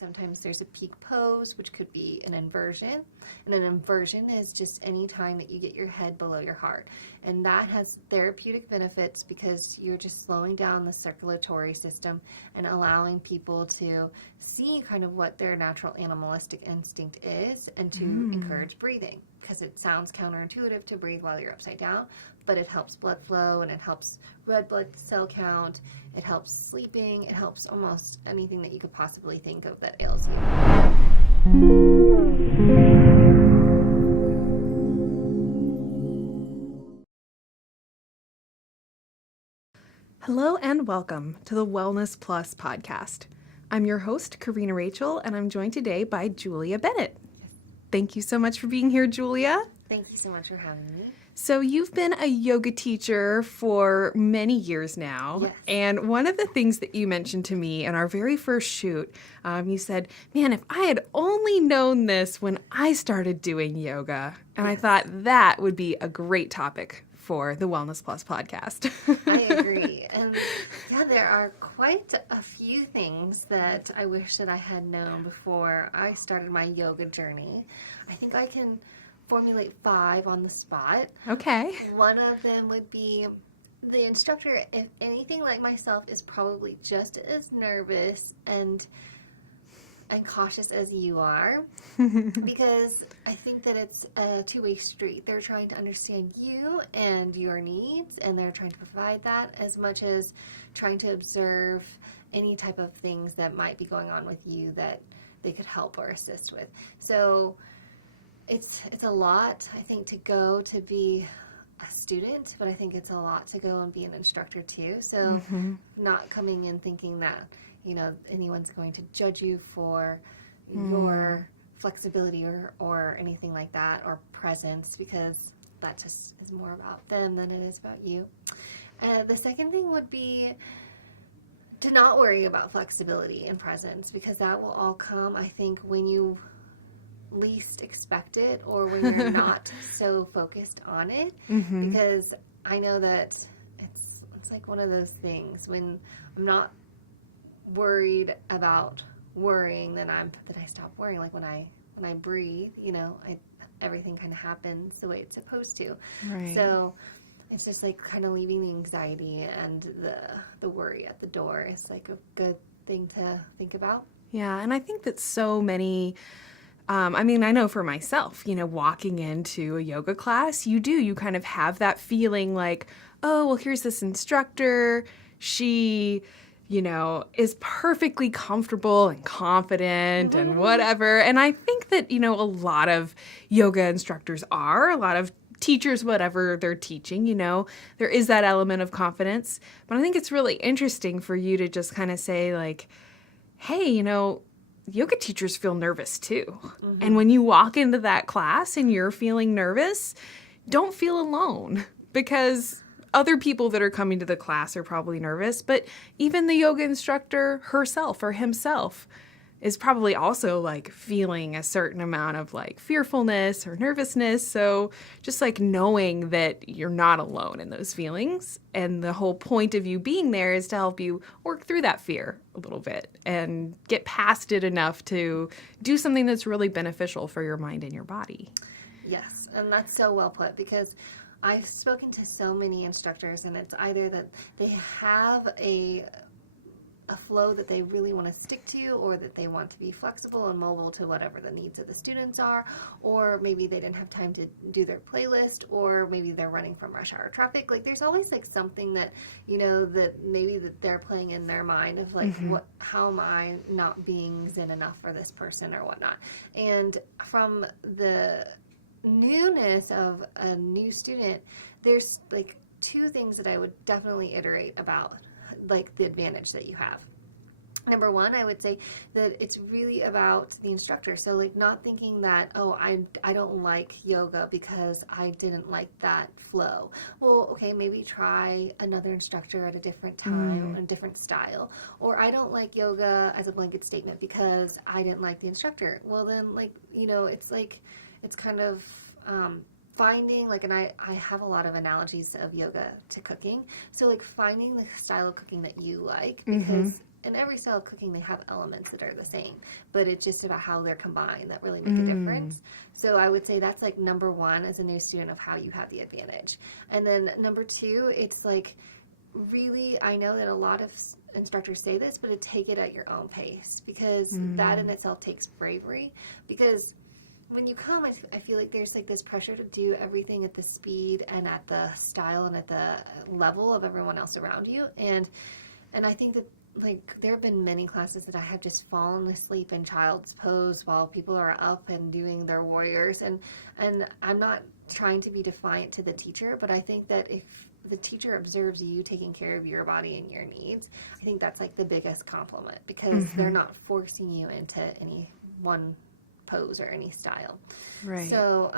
sometimes there's a peak pose, which could be an inversion. And an inversion is just any time that you get your head below your heart. And that has therapeutic benefits because you're just slowing down the circulatory system and allowing people to see kind of what their natural animalistic instinct is and to encourage breathing. Because it sounds counterintuitive to breathe while you're upside down, but it helps blood flow and it helps red blood cell count, it helps sleeping, it helps almost anything that you could possibly think of that ails you. Hello and welcome to the Wellness Plus podcast. I'm your host, Karina Rachel, and I'm joined today by Julia Bennett. Thank you so much for being here, Julia. Thank you so much for having me. So you've been a yoga teacher for many years now. Yes. And one of the things that you mentioned to me in our very first shoot, you said, man, if I had only known this when I started doing yoga. And I thought that would be a great topic for the Wellness Plus podcast. I agree. And yeah, there are quite a few things that I wish that I had known before I started my yoga journey. I think I can formulate 5 on the spot. Okay. One of them would be the instructor, if anything like myself, is probably just as nervous and cautious as you are, because I think that it's a two-way street. They're trying to understand you and your needs, and they're trying to provide that as much as trying to observe any type of things that might be going on with you that they could help or assist with. So it's a lot, I think, to go to be a student, but I think it's a lot to go and be an instructor too. So not coming in thinking that, you know, anyone's going to judge you for your flexibility or anything like that, or presence, because that just is more about them than it is about you. The second thing would be to not worry about flexibility and presence, because that will all come, I think, when you least expect it, or when you're not so focused on it. Because I know that it's like one of those things when I'm not worried about worrying, then I stop worrying. Like when I breathe, you know, everything kind of happens the way it's supposed to. Right. So it's just like kind of leaving the anxiety and the worry at the door is like a good thing to think about. Yeah, and I think that so many, I mean, I know for myself, you know, walking into a yoga class, you kind of have that feeling like, oh, well, here's this instructor. She, you know, is perfectly comfortable and confident and whatever. And I think that, you know, a lot of yoga instructors a lot of teachers, whatever they're teaching, you know, there is that element of confidence. But I think it's really interesting for you to just kind of say like, hey, you know, yoga teachers feel nervous too. And when you walk into that class and you're feeling nervous, don't feel alone, because other people that are coming to the class are probably nervous, but even the yoga instructor herself or himself is probably also like feeling a certain amount of like fearfulness or nervousness. So just like knowing that you're not alone in those feelings, and the whole point of you being there is to help you work through that fear a little bit and get past it enough to do something that's really beneficial for your mind and your body. Yes, and that's so well put, because I've spoken to so many instructors, and it's either that they have a flow that they really want to stick to, or that they want to be flexible and mobile to whatever the needs of the students are, or maybe they didn't have time to do their playlist, or maybe they're running from rush hour traffic. Like there's always like something that, you know, that maybe that they're playing in their mind of like, how am I not being zen enough for this person or whatnot. And from the newness of a new student, there's like 2 things that I would definitely iterate about, like the advantage that you have. Number 1, I would say that it's really about the instructor. So like not thinking that, oh, I don't like yoga because I didn't like that flow. Well, okay, maybe try another instructor at a different time, a different style. Or I don't like yoga as a blanket statement because I didn't like the instructor. Well then, like, you know, it's like, it's kind of finding, like, and I have a lot of analogies of yoga to cooking. So like finding the style of cooking that you like, because in every style of cooking, they have elements that are the same, but it's just about how they're combined that really make a difference. So I would say that's like number one as a new student of how you have the advantage. And then number two, it's like really, I know that a lot of instructors say this, but to take it at your own pace, because that in itself takes bravery. Because when you come, I feel like there's like this pressure to do everything at the speed and at the style and at the level of everyone else around you. And I think that like there have been many classes that I have just fallen asleep in child's pose while people are up and doing their warriors. And I'm not trying to be defiant to the teacher, but I think that if the teacher observes you taking care of your body and your needs, I think that's like the biggest compliment, because they're not forcing you into any one pose or any style. Right. So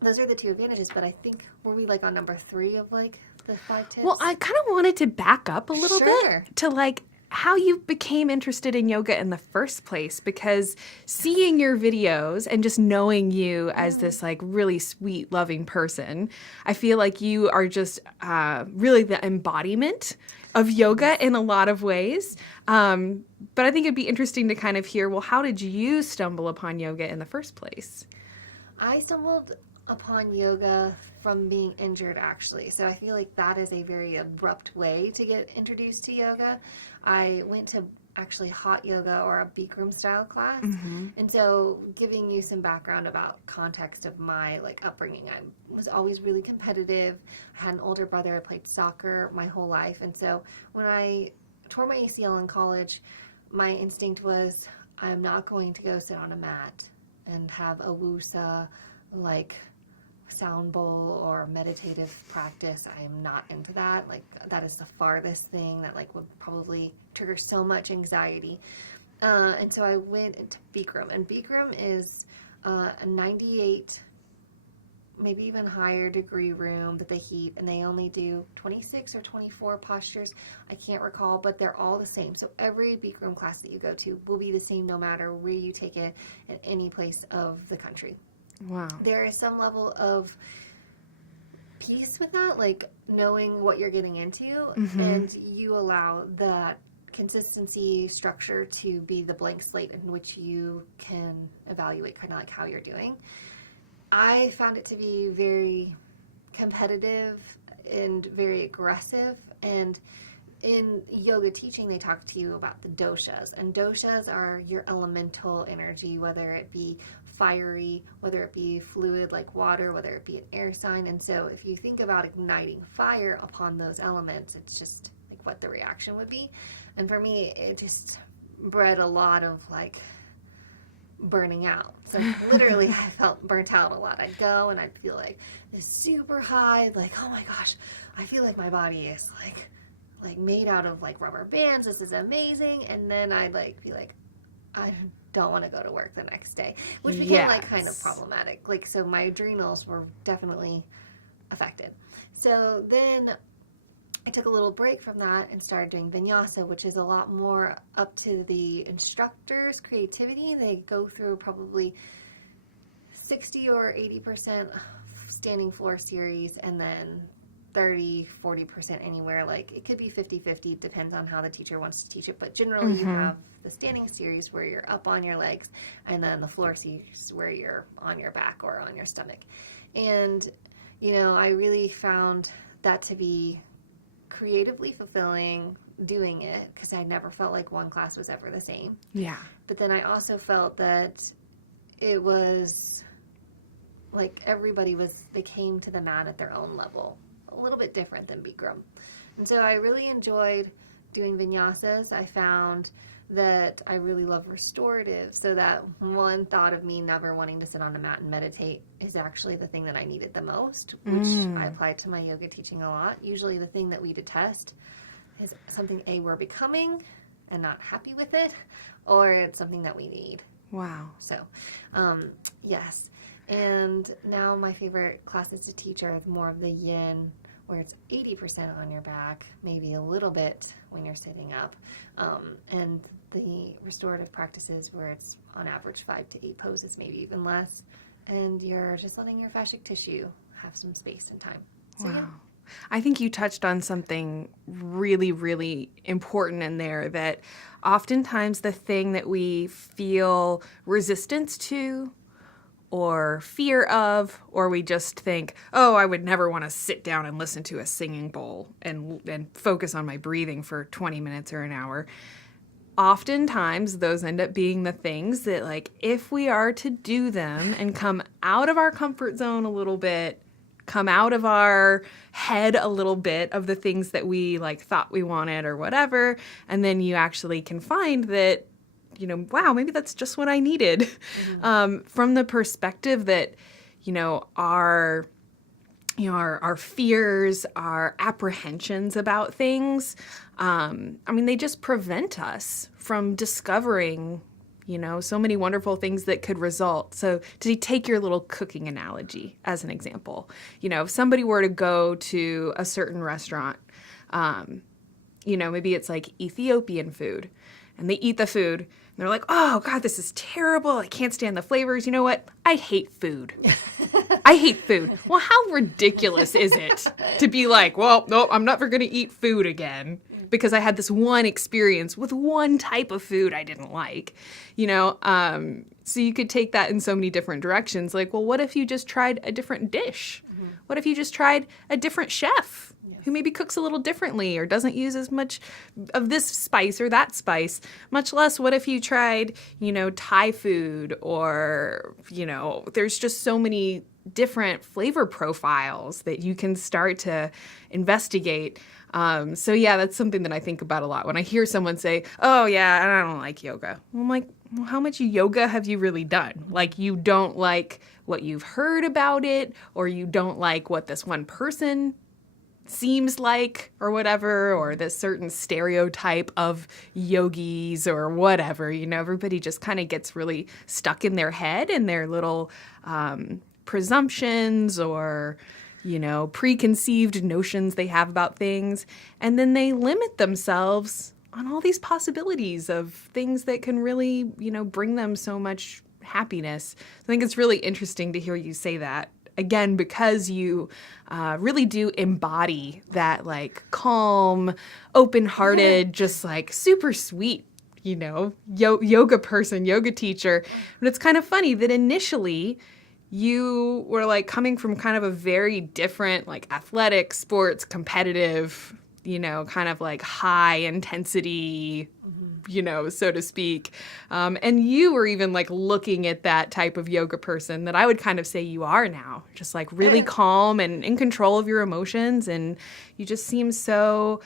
those are the two advantages, but I think, were we like on number 3 of like the 5 tips? Well, I kind of wanted to back up a little Sure. bit to like how you became interested in yoga in the first place, because seeing your videos and just knowing you as this like really sweet, loving person, I feel like you are just really the embodiment of yoga in a lot of ways. But I think it'd be interesting to kind of hear, well, how did you stumble upon yoga in the first place? I stumbled upon yoga from being injured, actually. So I feel like that is a very abrupt way to get introduced to yoga. I went to actually hot yoga or a Bikram style class. And so giving you some background about context of my like upbringing, I was always really competitive. I had an older brother. I played soccer my whole life. And so when I tore my ACL in college, my instinct was, I'm not going to go sit on a mat and have a wusa like sound bowl or meditative practice. I am not into that. Like, that is the farthest thing that like would probably trigger so much anxiety. And so I went into Bikram, and Bikram is a 98, maybe even higher degree room that they heat, and they only do 26 or 24 postures. I can't recall, but they're all the same. So every Bikram class that you go to will be the same no matter where you take it in any place of the country. Wow. There is some level of peace with that, like knowing what you're getting into, and you allow that consistency structure to be the blank slate in which you can evaluate kind of like how you're doing. I found it to be very competitive and very aggressive, and in yoga teaching, they talk to you about the doshas, and doshas are your elemental energy, whether it be fiery, whether it be fluid like water, whether it be an air sign. And so if you think about igniting fire upon those elements, it's just like what the reaction would be. And for me, it just bred a lot of like burning out. So literally I felt burnt out a lot. I'd go and I'd feel like this super high, like, oh my gosh, I feel like my body is like made out of like rubber bands. This is amazing. And then I'd like be like, I don't want to go to work the next day, which became like kind of problematic. Like, so my adrenals were definitely affected. So then I took a little break from that and started doing vinyasa, which is a lot more up to the instructor's creativity. They go through probably 60 or 80% standing floor series, and then 30-40% anywhere. Like, it could be 50-50, depends on how the teacher wants to teach it, but generally you have the standing series where you're up on your legs, and then the floor series where you're on your back or on your stomach. And you know, I really found that to be creatively fulfilling doing it, because I never felt like one class was ever the same. Yeah. But then I also felt that it was like they came to the mat at their own level, a little bit different than Bikram. And so I really enjoyed doing vinyasas. I found that I really love restorative, so that one thought of me never wanting to sit on a mat and meditate is actually the thing that I needed the most, which I applied to my yoga teaching a lot. Usually the thing that we detest is something we're becoming and not happy with it, or it's something that we need. Wow. So, yes. And now my favorite classes to teach are more of the yin, where it's 80% on your back, maybe a little bit when you're sitting up, and the restorative practices where it's on average 5 to 8 poses, maybe even less, and you're just letting your fascic tissue have some space and time. So, Wow. yeah. I think you touched on something really, really important in there, that oftentimes the thing that we feel resistance to or fear of, or we just think, oh, I would never want to sit down and listen to a singing bowl and focus on my breathing for 20 minutes or an hour. Oftentimes those end up being the things that, like, if we are to do them and come out of our comfort zone a little bit, come out of our head a little bit of the things that we like thought we wanted or whatever, and then you actually can find that, you know, wow, maybe that's just what I needed. From the perspective that, our fears, our apprehensions about things, they just prevent us from discovering, so many wonderful things that could result. So to take your little cooking analogy as an example, if somebody were to go to a certain restaurant, maybe it's like Ethiopian food, and they eat the food, and they're like, oh, God, this is terrible. I can't stand the flavors. You know what? I hate food. I hate food. Well, how ridiculous is it to be like, well, no, I'm never going to eat food again because I had this one experience with one type of food I didn't like, So you could take that in so many different directions. Like, well, what if you just tried a different dish? Mm-hmm. What if you just tried a different chef? Who maybe cooks a little differently or doesn't use as much of this spice or that spice. Much less, what if you tried, Thai food or, there's just so many different flavor profiles that you can start to investigate. So that's something that I think about a lot. When I hear someone say, oh, yeah, I don't like yoga. Well, I'm like, well, how much yoga have you really done? Like, you don't like what you've heard about it, or you don't like what this one person seems like or whatever, or this certain stereotype of yogis or whatever. Everybody just kind of gets really stuck in their head and their little presumptions or, preconceived notions they have about things. And then they limit themselves on all these possibilities of things that can really, bring them so much happiness. I think it's really interesting to hear you say that. Again, because you really do embody that, like, calm, open-hearted, just, like, super sweet, yoga person, yoga teacher. But it's kind of funny that initially you were, like, coming from kind of a very different, like, athletic, sports, competitive, kind of, like, high-intensity, so to speak. And you were even, like, looking at that type of yoga person that I would kind of say you are now, just, like, really calm and in control of your emotions, and you just seem so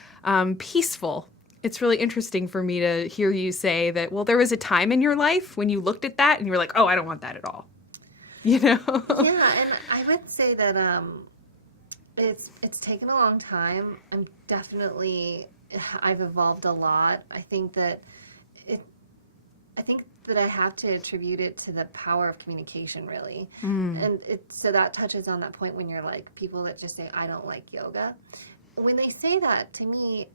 peaceful. It's really interesting for me to hear you say that, well, there was a time in your life when you looked at that and you were like, oh, I don't want that at all. Yeah, and I would say that it's taken a long time. I've evolved a lot. I think that I have to attribute it to the power of communication, really. And so that touches on that point when you're like, people that just say, I don't like yoga. When they say that, to me,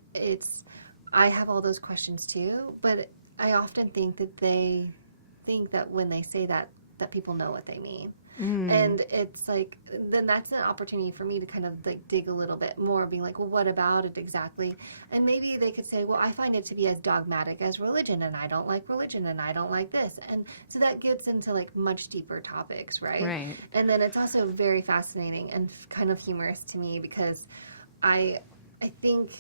I have all those questions too, but I often think that they think that when they say that people know what they mean. And it's like, then that's an opportunity for me to kind of like dig a little bit more, being like, well, what about it exactly? And maybe they could say, well, I find it to be as dogmatic as religion, and I don't like religion, and I don't like this. And so that gets into like much deeper topics, right? Right. And then it's also very fascinating and kind of humorous to me because I think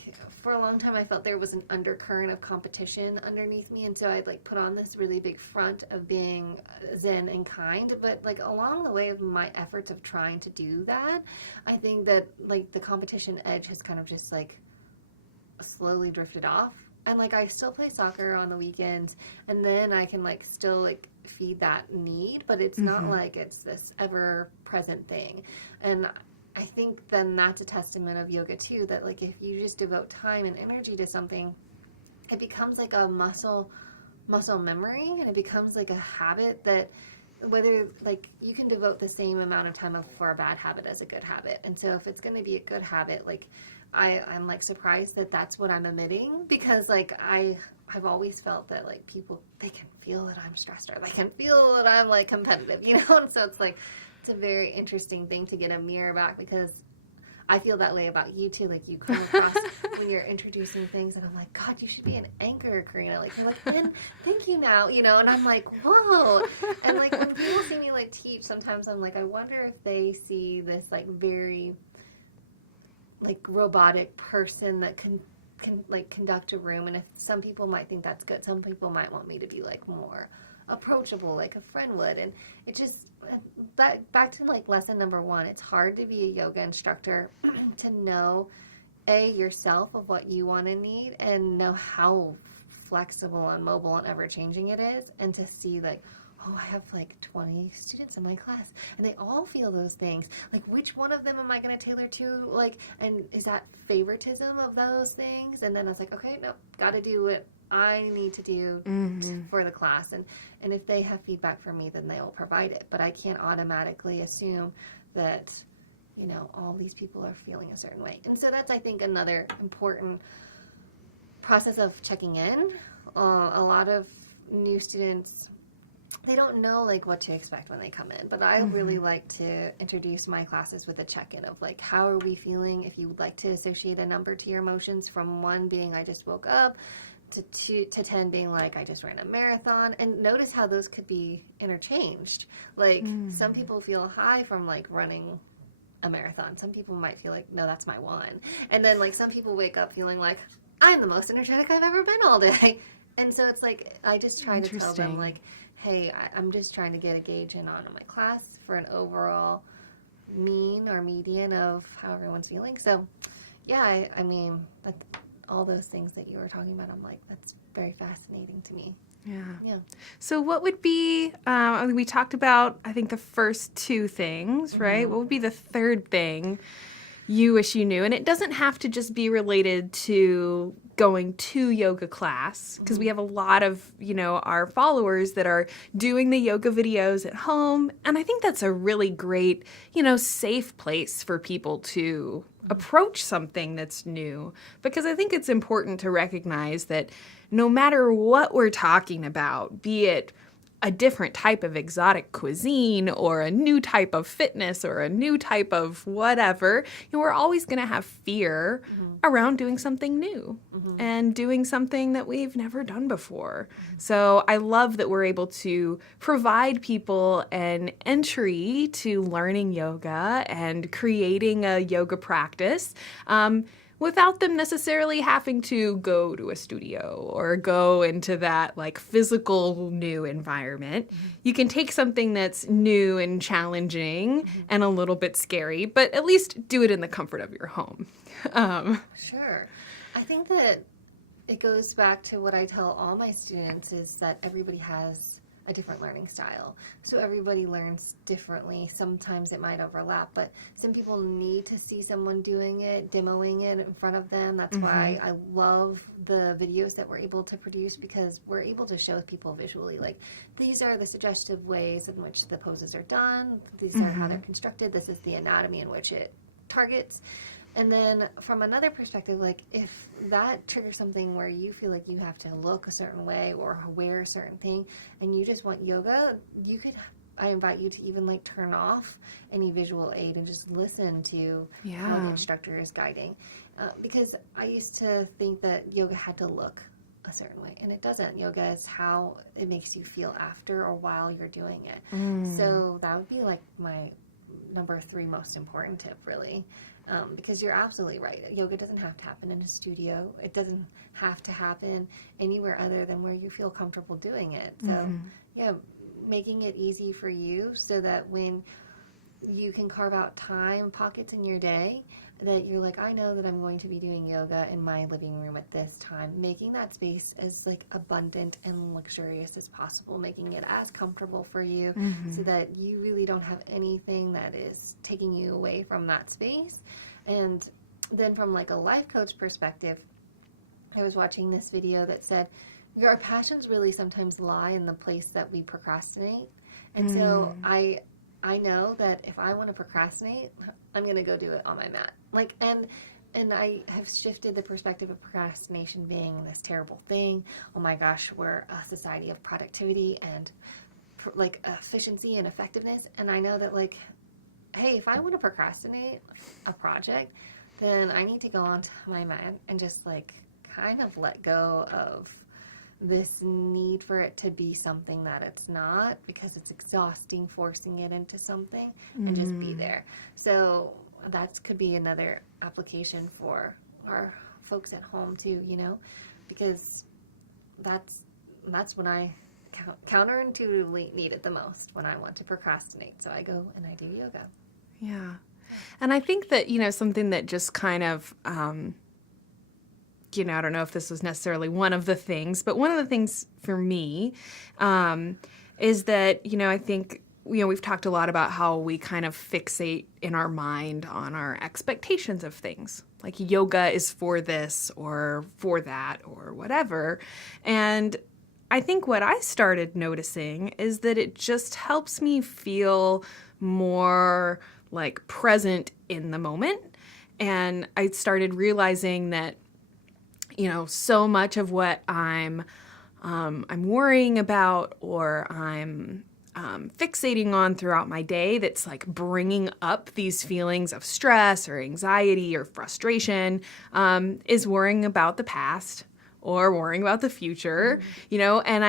for a long time I felt there was an undercurrent of competition underneath me, and so I'd like put on this really big front of being zen and kind, but like along the way of my efforts of trying to do that, I think that like the competition edge has kind of just like slowly drifted off. And like I still play soccer on the weekends, and then I can like still like feed that need, but it's not like it's this ever present thing. And I think then that's a testament of yoga too, that like if you just devote time and energy to something, it becomes like a muscle memory, and it becomes like a habit that whether like you can devote the same amount of time for a bad habit as a good habit. And so if it's going to be a good habit, like I'm like surprised that that's what I'm emitting, because like I've always felt that like people, they can feel that I'm stressed, or they can feel that I'm like competitive, And so it's like, it's a very interesting thing to get a mirror back, because I feel that way about you too. Like, you come across when you're introducing things, and I'm like, God, you should be an anchor, Karina. Like, you're like, and thank you now, you know. And I'm like, whoa. And like, when people see me like teach, sometimes I'm like, I wonder if they see this like very like robotic person that can like conduct a room. And if some people might think that's good, some people might want me to be like more approachable, like a friend would. And it just, back to like lesson number 1, it's hard to be a yoga instructor to know yourself of what you want to need, and know how flexible and mobile and ever changing it is, and to see like, oh, I have like 20 students in my class and they all feel those things. Like, which one of them am I going to tailor to? Like, and is that favoritism of those things? And then I was like, okay, no, got to do what I need to do for the class. And if they have feedback from me, then they'll provide it. But I can't automatically assume that, you know, all these people are feeling a certain way. And so that's, I think, another important process of checking in. A lot of new students, they don't know like what to expect when they come in, but I really like to introduce my classes with a check-in of like, how are we feeling? If you would like to associate a number to your emotions, from 1 being I just woke up, to 10 being like I just ran a marathon, and notice how those could be interchanged. Like, some people feel high from like running a marathon. Some people might feel like, no, that's my 1. And then like some people wake up feeling like, I'm the most energetic I've ever been all day. And so it's like, I just try to tell them like, hey, I'm just trying to get a gauge in on my class for an overall mean or median of how everyone's feeling. So yeah, I mean, all those things that you were talking about, I'm like, that's very fascinating to me. Yeah. So what would be, we talked about, I think, the first 2 things, right? What would be the third thing you wish you knew? And it doesn't have to just be related to going to yoga class, because we have a lot of, you know, our followers that are doing the yoga videos at home. And I think that's a really great, you know, safe place for people to approach something that's new, because I think it's important to recognize that no matter what we're talking about, be it a different type of exotic cuisine or a new type of fitness or a new type of whatever, you know, we're always going to have fear around doing something new and doing something that we've never done before. So I love that we're able to provide people an entry to learning yoga and creating a yoga practice, without them necessarily having to go to a studio or go into that like physical new environment. You can take something that's new and challenging and a little bit scary, but at least do it in the comfort of your home. Sure. I think that it goes back to what I tell all my students, is that everybody has a different learning style. So everybody learns differently. Sometimes it might overlap, but some people need to see someone doing it, demoing it in front of them. That's why I love the videos that we're able to produce, because we're able to show people visually, like, these are the suggestive ways in which the poses are done. These are how they're constructed. This is the anatomy in which it targets. And then from another perspective, like, if that triggers something where you feel like you have to look a certain way or wear a certain thing, and you just want yoga, I invite you to even like turn off any visual aid and just listen to how the instructor is guiding. Because I used to think that yoga had to look a certain way, and it doesn't. Yoga is how it makes you feel after or while you're doing it. So that would be like my number 3 most important tip, really. Because you're absolutely right. Yoga doesn't have to happen in a studio. It doesn't have to happen anywhere other than where you feel comfortable doing it. So, yeah, making it easy for you so that when you can carve out time, pockets in your day, that you're like, I know that I'm going to be doing yoga in my living room at this time. Making that space as like abundant and luxurious as possible, making it as comfortable for you so that you really don't have anything that is taking you away from that space. And then from like a life coach perspective, I was watching this video that said, our passions really sometimes lie in the place that we procrastinate. And so I know that if I want to procrastinate, I'm going to go do it on my mat. Like, and I have shifted the perspective of procrastination being this terrible thing. Oh my gosh, we're a society of productivity and like efficiency and effectiveness. And I know that like hey, if I want to procrastinate a project, then I need to go onto my mat and just like kind of let go of this need for it to be something that it's not, because it's exhausting forcing it into something, and just be there. So that could be another application for our folks at home too, you know, because that's when I counterintuitively need it the most, when I want to procrastinate. So I go and I do yoga. Yeah. And I think that, you know, something that just kind of, you know, I don't know if this was necessarily one of the things, but one of the things for me is that, you know, I think, you know, we've talked a lot about how we kind of fixate in our mind on our expectations of things. Like yoga is for this or for that or whatever. And I think what I started noticing is that it just helps me feel more like present in the moment. And I started realizing that, you know, so much of what I'm worrying about or I'm fixating on throughout my day that's like bringing up these feelings of stress or anxiety or frustration is worrying about the past or worrying about the future, you know, and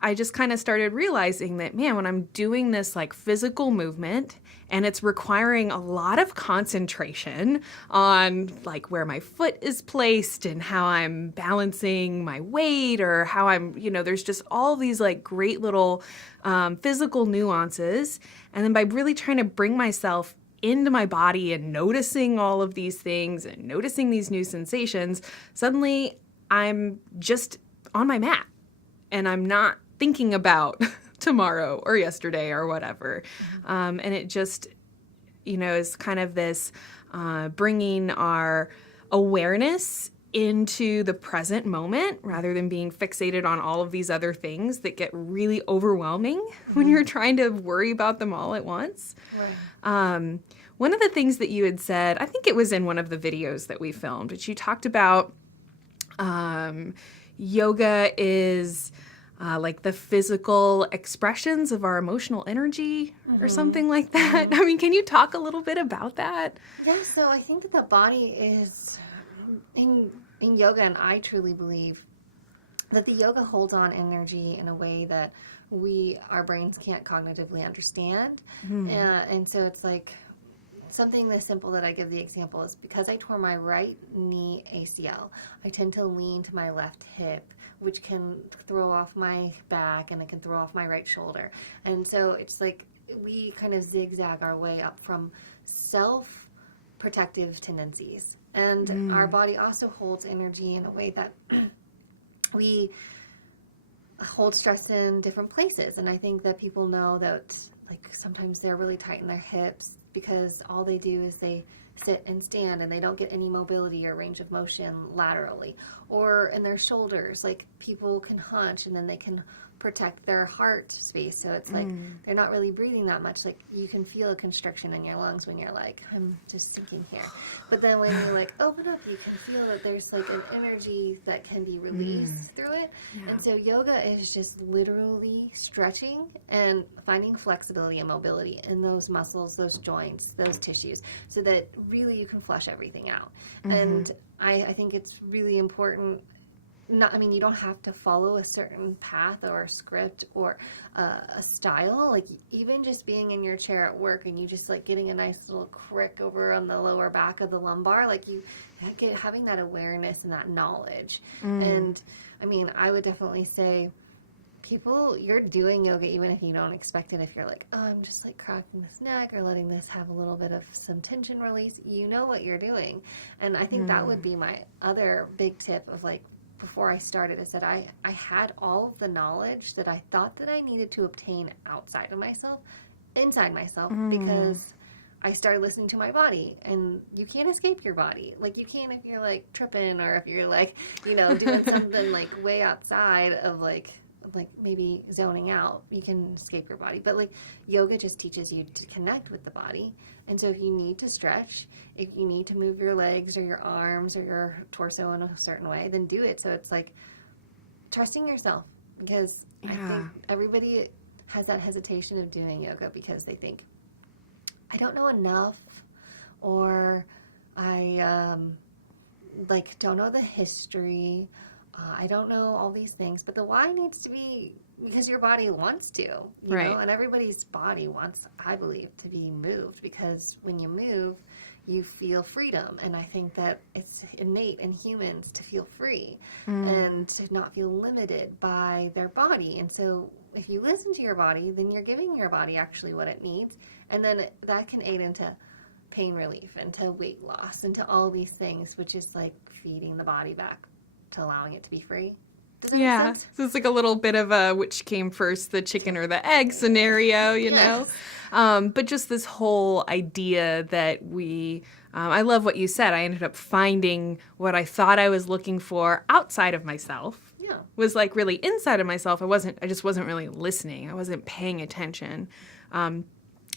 I just kind of started realizing that, man, when I'm doing this like physical movement and it's requiring a lot of concentration on like where my foot is placed and how I'm balancing my weight or how I'm, you know, there's just all these like great little physical nuances. And then by really trying to bring myself into my body and noticing all of these things and noticing these new sensations, suddenly I'm just on my mat and I'm not thinking about tomorrow or yesterday or whatever. And it just, you know, is kind of this bringing our awareness into the present moment rather than being fixated on all of these other things that get really overwhelming when you're trying to worry about them all at once. Right. One of the things that you had said, I think it was in one of the videos that we filmed, but you talked about yoga is like the physical expressions of our emotional energy or something like that. I mean, can you talk a little bit about that? Yeah, so I think that the body is, in yoga, and I truly believe that the yoga holds on energy in a way that our brains can't cognitively understand. And so it's like something this simple that I give the example is because I tore my right knee ACL, I tend to lean to my left hip, which can throw off my back and it can throw off my right shoulder. And so it's like we kind of zigzag our way up from self-protective tendencies. And our body also holds energy in a way that we hold stress in different places. And I think that people know that like sometimes they're really tight in their hips because all they do is they sit and stand and they don't get any mobility or range of motion laterally, or in their shoulders, like people can hunch and then they can protect their heart space, so it's like they're not really breathing that much. Like you can feel a constriction in your lungs when you're like, I'm just sinking here, but then when you like open up, you can feel that there's like an energy that can be released through it. And so yoga is just literally stretching and finding flexibility and mobility in those muscles, those joints, those tissues, so that really you can flush everything out. And I think it's really important. You don't have to follow a certain path or a script or a style. Like even just being in your chair at work and you just like getting a nice little crick over on the lower back of the lumbar, like you having that awareness and that knowledge. And I mean, I would definitely say people, you're doing yoga even if you don't expect it. If you're like, oh, I'm just like cracking this neck or letting this have a little bit of some tension release, you know what you're doing. And I think that would be my other big tip of like, before I started, is that I had all of the knowledge that I thought that I needed to obtain outside of myself, inside myself, because I started listening to my body, and you can't escape your body. Like you can if you're like tripping or if you're like, you know, doing something like way outside of like maybe zoning out, you can escape your body. But like yoga just teaches you to connect with the body. And so if you need to stretch, if you need to move your legs or your arms or your torso in a certain way, then do it. So it's like trusting yourself, because I think everybody has that hesitation of doing yoga because they think, I don't know enough, or I don't know the history. I don't know all these things, but the why needs to be because your body wants to, you Right. know, and everybody's body wants, I believe, to be moved, because when you move, you feel freedom. And I think that it's innate in humans to feel free and to not feel limited by their body. And so if you listen to your body, then you're giving your body actually what it needs. And then that can aid into pain relief, into weight loss, into all these things, which is like feeding the body back to allowing it to be free. Does that make sense? So it's like a little bit of a which came first, the chicken or the egg scenario, you know? But just this whole idea that I love what you said. I ended up finding what I thought I was looking for outside of myself. Yeah. Was like really inside of myself. I just wasn't really listening. I wasn't paying attention.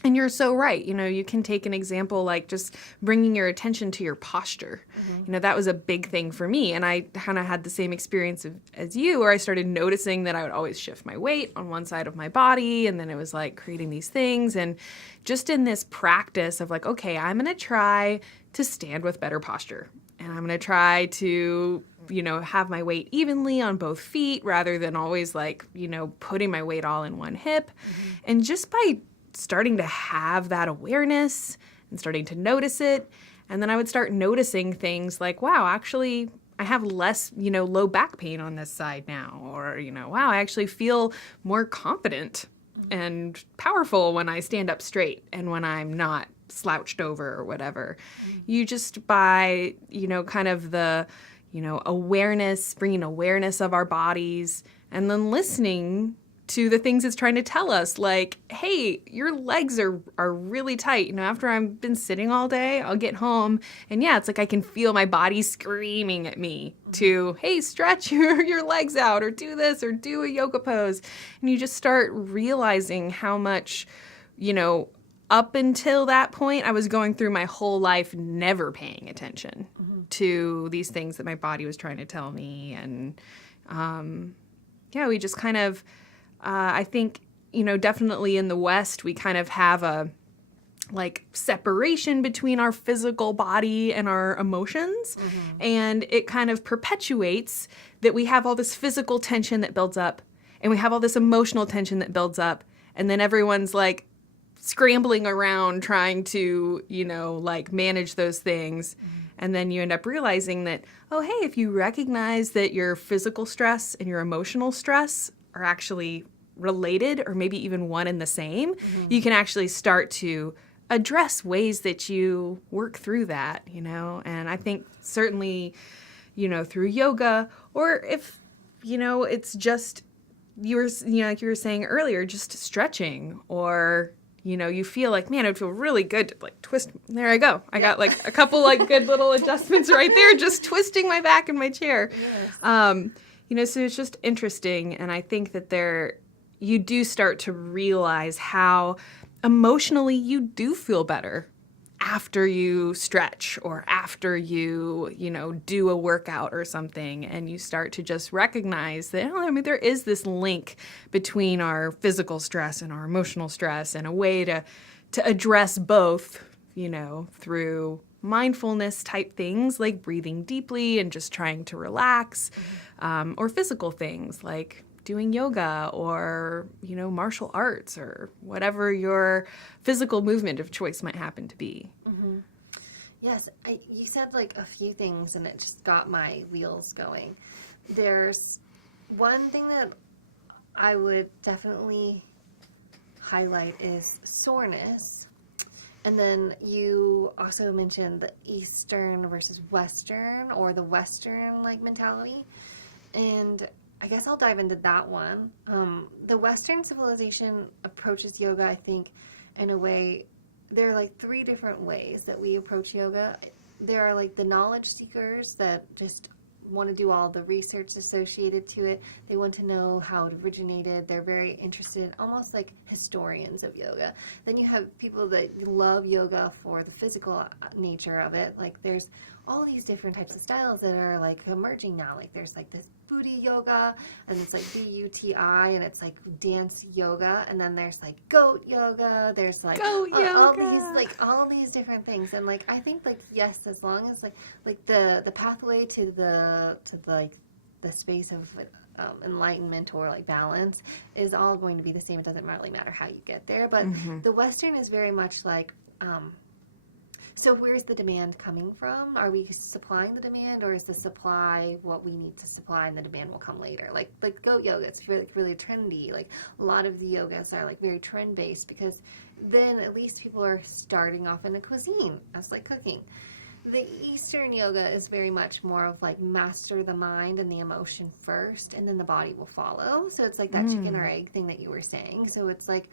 And you're so right. You know, you can take an example like just bringing your attention to your posture. You know, that was a big thing for me. And I kind of had the same experience as you, where I started noticing that I would always shift my weight on one side of my body. And then it was like creating these things. And just in this practice of like, okay, I'm going to try to stand with better posture. And I'm going to try to, you know, have my weight evenly on both feet rather than always like, you know, putting my weight all in one hip. And just by starting to have that awareness and starting to notice it. And then I would start noticing things like, wow, actually, I have less, you know, low back pain on this side now. Or, you know, wow, I actually feel more confident and powerful when I stand up straight and when I'm not slouched over or whatever. You just by, you know, kind of the, you know, awareness, bringing awareness of our bodies and then listening to the things it's trying to tell us, like, hey, your legs are really tight. You know, after I've been sitting all day, I'll get home, and yeah, it's like I can feel my body screaming at me to, hey, stretch your legs out, or do this, or do a yoga pose. And you just start realizing how much, you know, up until that point, I was going through my whole life never paying attention to these things that my body was trying to tell me. And yeah, we just kind of... I think, you know, definitely in the West, we kind of have a like separation between our physical body and our emotions. And it kind of perpetuates that we have all this physical tension that builds up and we have all this emotional tension that builds up. And then everyone's like scrambling around trying to, you know, like manage those things. And then you end up realizing that, oh, hey, if you recognize that your physical stress and your emotional stress are actually related or maybe even one and the same, you can actually start to address ways that you work through that, you know. And I think certainly, you know, through yoga, or if, you know, it's just, like you were saying earlier, just stretching, or, you know, you feel like, man, it would feel really good to like twist. There I go. I got like a couple like good little adjustments right there, just twisting my back in my chair. You know, so it's just interesting. And I think that you do start to realize how emotionally you do feel better after you stretch or after you know, do a workout or something. And you start to just recognize that, oh, I mean, there is this link between our physical stress and our emotional stress, and a way to address both, you know, through mindfulness type things like breathing deeply and just trying to relax, or physical things like doing yoga or, you know, martial arts or whatever your physical movement of choice might happen to be. Yes, you said like a few things and it just got my wheels going. There's one thing that I would definitely highlight is soreness. And then you also mentioned the Eastern versus Western, or the Western like mentality. And I guess I'll dive into that one. The Western civilization approaches yoga, I think, in a way, there are like 3 different ways that we approach yoga. There are like the knowledge seekers that just want to do all the research associated to it. They want to know how it originated. They're very interested, almost like historians of yoga. Then you have people that love yoga for the physical nature of it. Like there's all these different types of styles that are like emerging now. Like there's like this booty yoga, and it's like BUTI, and it's like dance yoga, and then there's like goat yoga. There's like all these different things, and like I think like yes, as long as like the pathway to the like the space of enlightenment or like balance is all going to be the same. It doesn't really matter how you get there, but the Western is very much like so where's the demand coming from? Are we supplying the demand, or is the supply what we need to supply and the demand will come later? Like goat yoga, it's really trendy. Like a lot of the yogas are like very trend based, because then at least people are starting off in a cuisine. That's like cooking. The Eastern yoga is very much more of like master the mind and the emotion first, and then the body will follow. So it's like that chicken or egg thing that you were saying. So it's like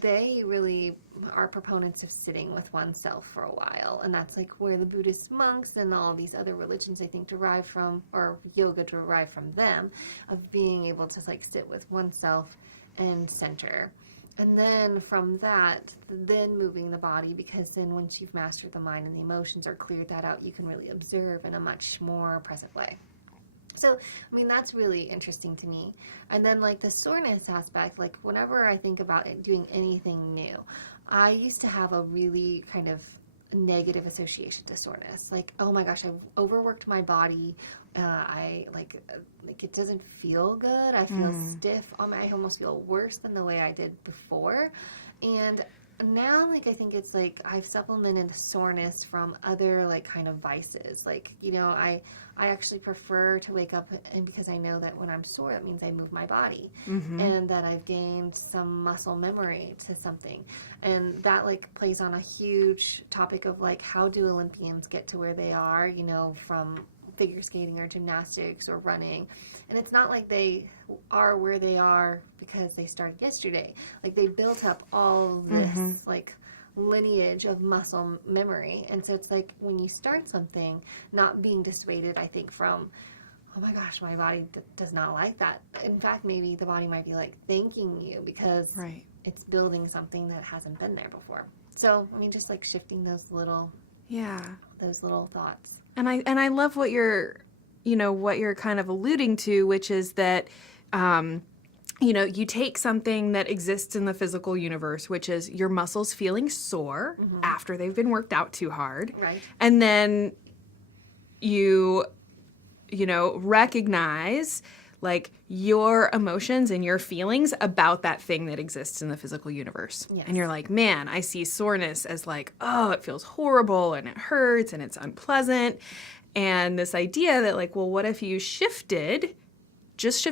they really are proponents of sitting with oneself for a while. And that's like where the Buddhist monks and all these other religions, I think, derive from, or yoga derive from them, of being able to like sit with oneself and center. And then from that, then moving the body, because then once you've mastered the mind and the emotions or cleared that out, you can really observe in a much more present way. So, I mean, that's really interesting to me. And then, like, the soreness aspect, like, whenever I think about doing anything new, I used to have a really kind of negative association to soreness. Like, oh my gosh, I've overworked my body. I like it doesn't feel good. I feel stiff. I almost feel worse than the way I did before. And now, like, I think it's like I've supplemented soreness from other like kind of vices. Like, you know, I actually prefer to wake up, and because I know that when I'm sore, that means I move my body, and that I've gained some muscle memory to something. And that like plays on a huge topic of like, how do Olympians get to where they are, you know, from figure skating or gymnastics or running. And it's not like they are where they are because they started yesterday. Like, they built up all this like lineage of muscle memory. And so it's like when you start something, not being dissuaded, I think, from, oh my gosh, my body does not like that. In fact, maybe the body might be like thanking you because it's building something that hasn't been there before. So, I mean, just like shifting those little thoughts. And I love what you're kind of alluding to, which is that, you take something that exists in the physical universe, which is your muscles feeling sore after they've been worked out too hard. Right. And then you recognize like your emotions and your feelings about that thing that exists in the physical universe. Yes. And you're like, man, I see soreness as like, oh, it feels horrible and it hurts and it's unpleasant. And this idea that like, well, what if you shift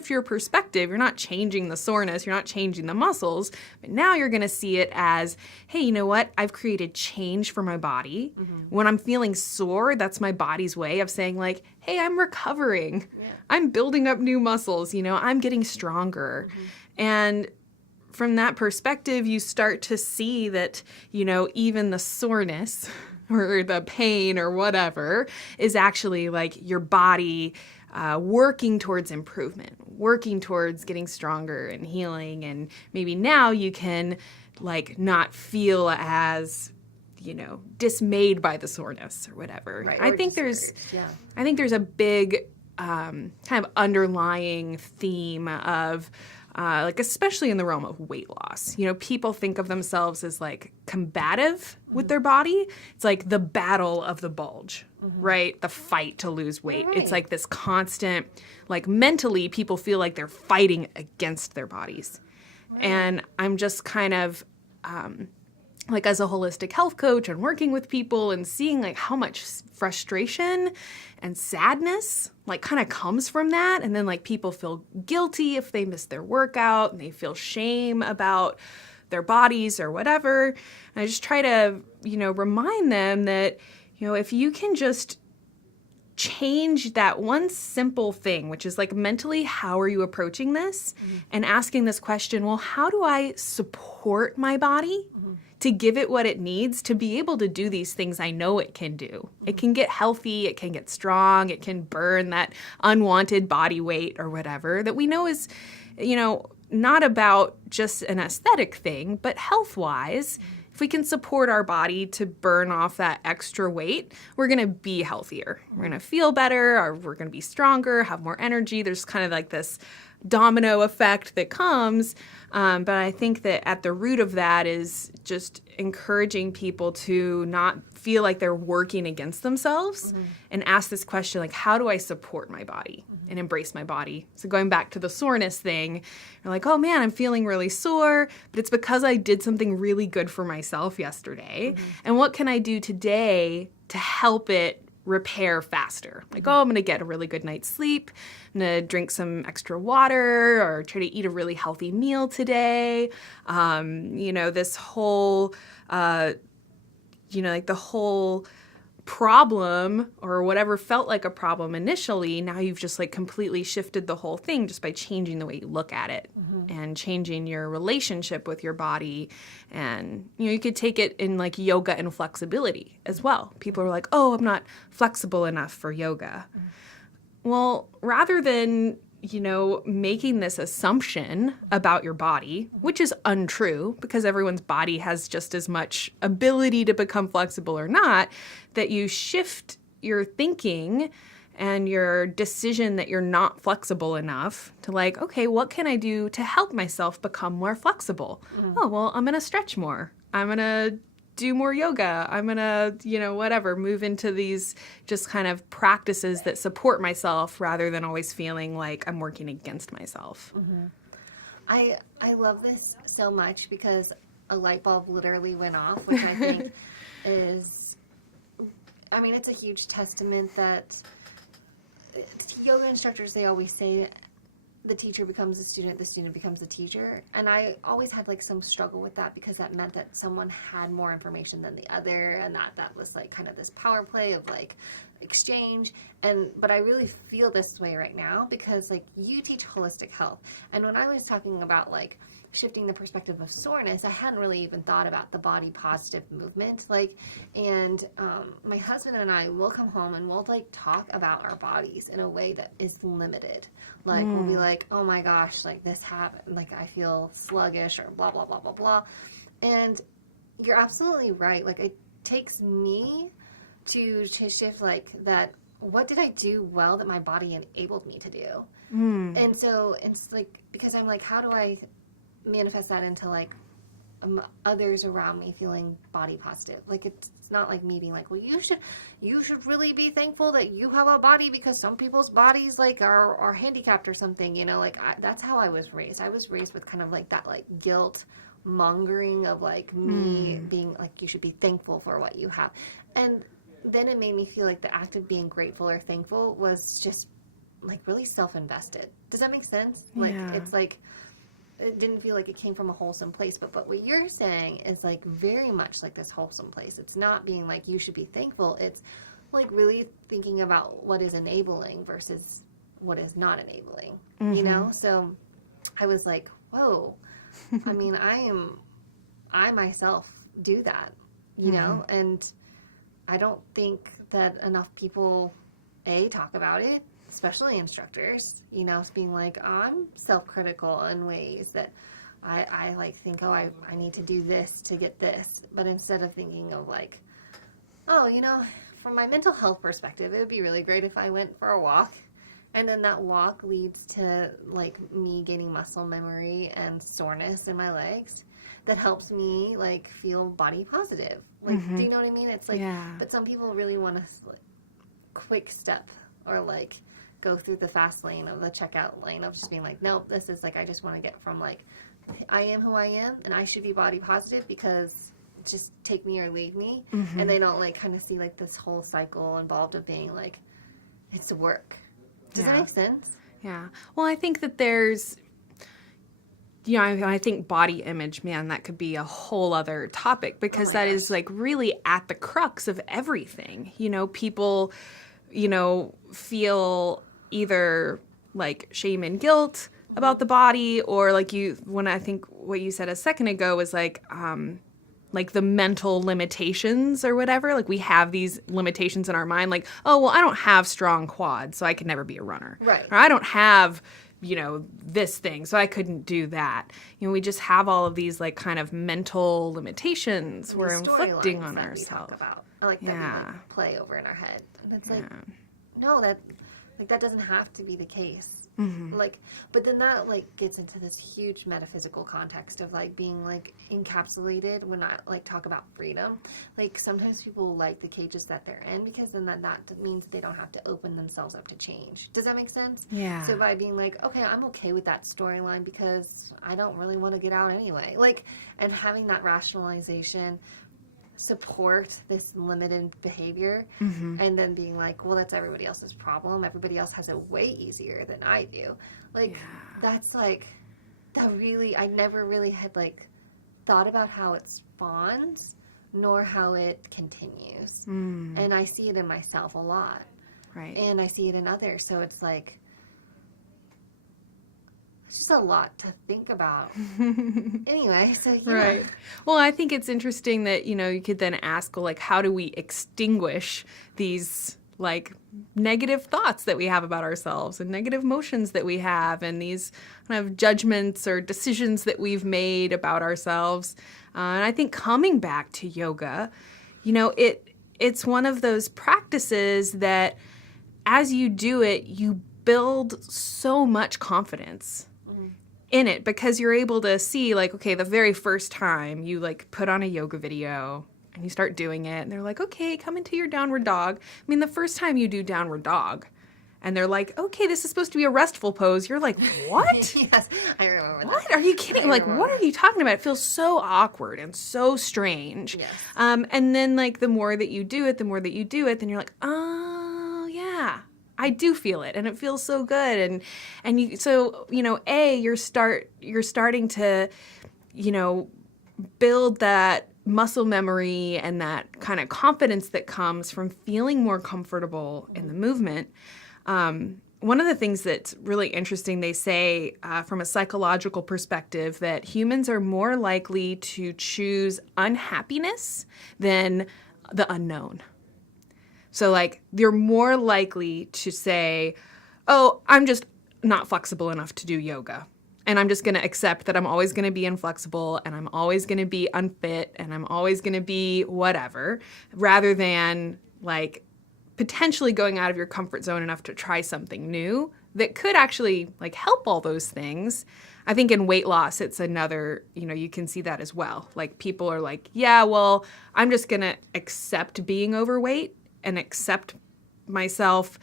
your perspective? You're not changing the soreness, you're not changing the muscles, but now you're going to see it as, hey, you know what? I've created change for my body. When I'm feeling sore, that's my body's way of saying like, hey, I'm recovering. Yeah. I'm building up new muscles, I'm getting stronger. And from that perspective, you start to see that, even the soreness or the pain or whatever is actually like your body working towards improvement, working towards getting stronger and healing. And maybe now you can like not feel as, dismayed by the soreness or whatever. Right. I think there's a big kind of underlying theme of especially in the realm of weight loss. People think of themselves as like combative with their body. It's like the battle of the bulge, right? The fight to lose weight. Right. It's like this constant, like mentally people feel like they're fighting against their bodies. Right. And I'm just kind of like as a holistic health coach and working with people and seeing like how much frustration and sadness like kind of comes from that. And then like people feel guilty if they miss their workout and they feel shame about their bodies or whatever. And I just try to, remind them that, if you can just change that one simple thing, which is like mentally, how are you approaching this? And asking this question, well, how do I support my body to give it what it needs to be able to do these things I know it can do? It can get healthy, it can get strong, it can burn that unwanted body weight or whatever that we know is, not about just an aesthetic thing, but health-wise, if we can support our body to burn off that extra weight, we're going to be healthier. We're going to feel better, or we're going to be stronger, have more energy. There's kind of like this domino effect that comes. But I think that at the root of that is just encouraging people to not feel like they're working against themselves and ask this question, like, how do I support my body and embrace my body? So going back to the soreness thing, you're like, oh man, I'm feeling really sore, but it's because I did something really good for myself yesterday. And what can I do today to help it repair faster? Like, oh, I'm going to get a really good night's sleep. I'm going to drink some extra water or try to eat a really healthy meal today. This whole, like the whole problem or whatever felt like a problem initially, now you've just like completely shifted the whole thing just by changing the way you look at it and changing your relationship with your body. And, you could take it in like yoga and flexibility as well. People are like, oh, I'm not flexible enough for yoga. Well, rather than, making this assumption about your body, which is untrue because everyone's body has just as much ability to become flexible or not, that you shift your thinking and your decision that you're not flexible enough to like, okay, what can I do to help myself become more flexible? Oh, well, I'm going to stretch more. I'm going to do more yoga. I'm going to, move into these just kind of practices that support myself rather than always feeling like I'm working against myself. I love this so much because a light bulb literally went off, which I think it's a huge testament that yoga instructors, they always say the teacher becomes the student becomes the teacher. And I always had like some struggle with that because that meant that someone had more information than the other, and that was like kind of this power play of like exchange. But I really feel this way right now because like you teach holistic health. And when I was talking about like shifting the perspective of soreness, I hadn't really even thought about the body positive movement. My husband and I will come home and we'll like talk about our bodies in a way that is limited. Like we'll be like, oh my gosh, like this happened, like I feel sluggish or blah, blah, blah, blah, blah. And you're absolutely right. Like it takes me to shift like that. What did I do well that my body enabled me to do? And so it's like, because I'm like, how do I manifest that into like others around me feeling body positive? Like it's not like me being like, well, you should really be thankful that you have a body because some people's bodies like are handicapped or something, that's how I was raised. I was raised with kind of like that like guilt mongering of like me being like, you should be thankful for what you have. And then it made me feel like the act of being grateful or thankful was just like really self-invested. Does that make sense? Like it's like it didn't feel like it came from a wholesome place, but what you're saying is like very much like this wholesome place. It's not being like you should be thankful. It's like really thinking about what is enabling versus what is not enabling, So I was like, whoa, I mean, I myself do that, and I don't think that enough people, talk about it, especially instructors, being like, oh, I'm self-critical in ways that I like think, oh, I need to do this to get this. But instead of thinking of like, oh, from my mental health perspective, it would be really great if I went for a walk. And then that walk leads to like me gaining muscle memory and soreness in my legs that helps me like feel body positive. Like, do you know what I mean? It's like, but some people really want to like quick step or like go through the fast lane of the checkout lane of just being like, nope, this is like, I just want to get from like, I am who I am and I should be body positive because just take me or leave me. And they don't like kind of see like this whole cycle involved of being like, it's work. Does that make sense? Yeah. Well, I think that there's, I think body image, man, that could be a whole other topic because that is like really at the crux of everything. People, feel either like shame and guilt about the body or like when I think what you said a second ago was like the mental limitations or whatever. Like we have these limitations in our mind like, oh, well, I don't have strong quads, so I could never be a runner. Right. Or I don't have this thing, so I couldn't do that. We just have all of these like kind of mental limitations we're inflicting on ourselves. I like that we like play over in our head. And it's like, no, that doesn't have to be the case. But then that like gets into this huge metaphysical context of like being like encapsulated when I like talk about freedom. Like sometimes people like the cages that they're in because then that means they don't have to open themselves up to change. Does that make sense? Yeah. So by being like, okay, I'm okay with that storyline because I don't really want to get out anyway. Like, and having that rationalization support this limited behavior and then being like, well, that's everybody else's problem. Everybody else has it way easier than I do. Like, that's like, that really, I never really had like thought about how it spawns nor how it continues. And I see it in myself a lot. Right. And I see it in others. So it's like, it's just a lot to think about. Anyway, so yeah. Right. Well, I think it's interesting that, you could then ask, well, like, how do we extinguish these, like, negative thoughts that we have about ourselves and negative emotions that we have and these kind of judgments or decisions that we've made about ourselves. And I think coming back to yoga, it's one of those practices that as you do it, you build so much confidence in it because you're able to see like, okay, the very first time you like put on a yoga video and you start doing it and they're like, okay, come into your downward dog. I mean, the first time you do downward dog and they're like, okay, this is supposed to be a restful pose. You're like, what? Yes, I remember that. What? Are you kidding? Like, what are you talking about? It feels so awkward and so strange. Yes. And then like the more that you do it, then you're like, oh yeah, I do feel it, and it feels so good, and you, so you're starting to, build that muscle memory and that kind of confidence that comes from feeling more comfortable in the movement. One of the things that's really interesting, they say from a psychological perspective, that humans are more likely to choose unhappiness than the unknown. So, like, you're more likely to say, oh, I'm just not flexible enough to do yoga. And I'm just going to accept that I'm always going to be inflexible and I'm always going to be unfit and I'm always going to be whatever, rather than, like, potentially going out of your comfort zone enough to try something new that could actually, like, help all those things. I think in weight loss, it's another, you can see that as well. Like, people are like, yeah, well, I'm just going to accept being overweight and accept myself,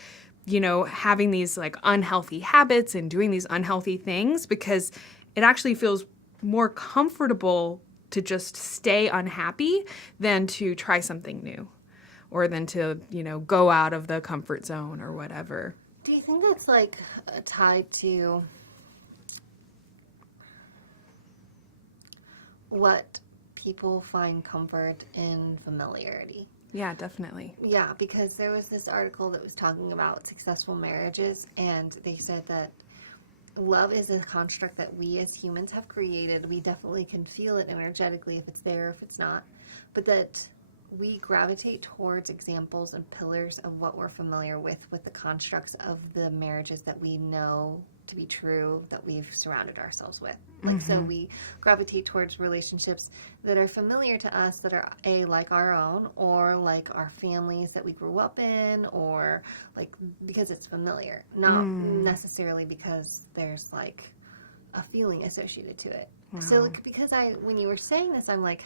having these like unhealthy habits and doing these unhealthy things because it actually feels more comfortable to just stay unhappy than to try something new or than to, go out of the comfort zone or whatever. Do you think that's like tied to what people find comfort in familiarity? Yeah, definitely. Yeah, because there was this article that was talking about successful marriages, and they said that love is a construct that we as humans have created. We definitely can feel it energetically if it's there, if it's not, but that we gravitate towards examples and pillars of what we're familiar with the constructs of the marriages that we know to be true, that we've surrounded ourselves with. Like, so we gravitate towards relationships that are familiar to us, that are like our own, or like our families that we grew up in, or like because it's familiar, not necessarily because there's like a feeling associated to it. Wow. So like, because when you were saying this, I'm like,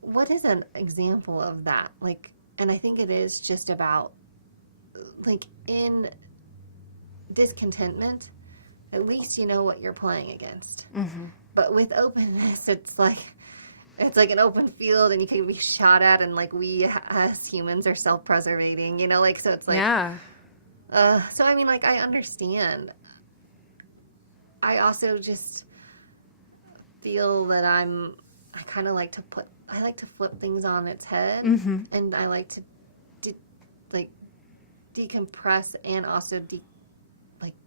what is an example of that? Like, and I think it is just about like in discontentment, at least you know what you're playing against. But with openness, it's like an open field and you can be shot at, and like we as humans are self-preservating, like, so it's like, yeah. So I mean, like, I understand. I also just feel that I kind of like to flip things on its head, and I like to decompress and also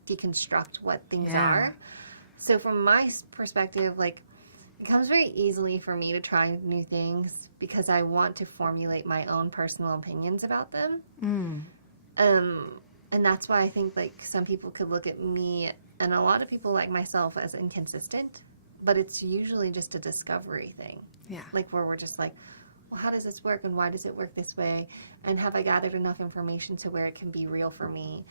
deconstruct what things are. So from my perspective, like, it comes very easily for me to try new things because I want to formulate my own personal opinions about them. And that's why I think like some people could look at me and a lot of people like myself as inconsistent, but it's usually just a discovery thing. Yeah. Like where we're just like, well, how does this work and why does it work this way? And have I gathered enough information to where it can be real for me?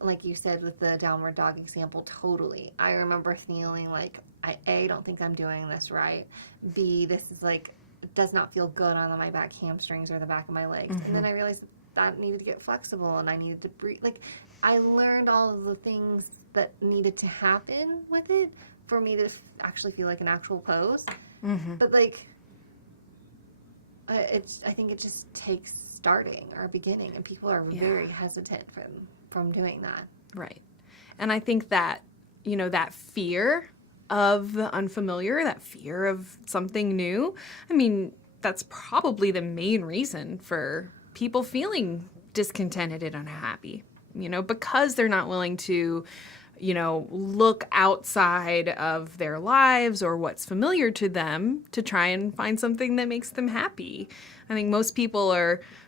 Like you said with the downward dog example, totally. I remember feeling like, I don't think I'm doing this right. B, this is like, it does not feel good on my back hamstrings or the back of my legs. And then I realized that needed to get flexible and I needed to breathe. Like, I learned all of the things that needed to happen with it for me to actually feel like an actual pose. But like, I think it just takes starting or beginning, and people are very hesitant from doing that. Right. And I think that, you know, that fear of the unfamiliar, that fear of something new, I mean, that's probably the main reason for people feeling discontented and unhappy, you know, because they're not willing to, you know, look outside of their lives or what's familiar to them to try and find something that makes them happy. I think most people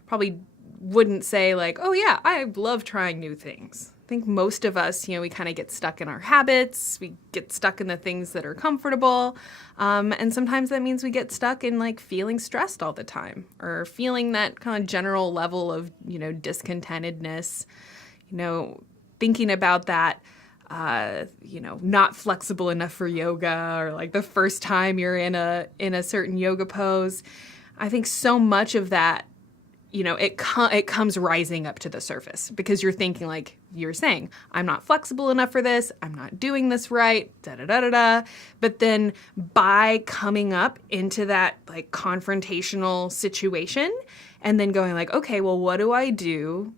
probably wouldn't say like, oh yeah, I love trying new things. I think most of us, you know, we kind of get stuck in our habits. We get stuck in the things that are comfortable. And sometimes that means we get stuck in like feeling stressed all the time or feeling that kind of general level of, you know, discontentedness, you know, thinking about that, you know, not flexible enough for yoga or like the first time you're in a certain yoga pose. I think so much of that, you know, it comes rising up to the surface because you're thinking like you're saying, I'm not flexible enough for this. I'm not doing this right, da-da-da-da-da. But then by coming up into that like confrontational situation and then going like, okay, well, what do I do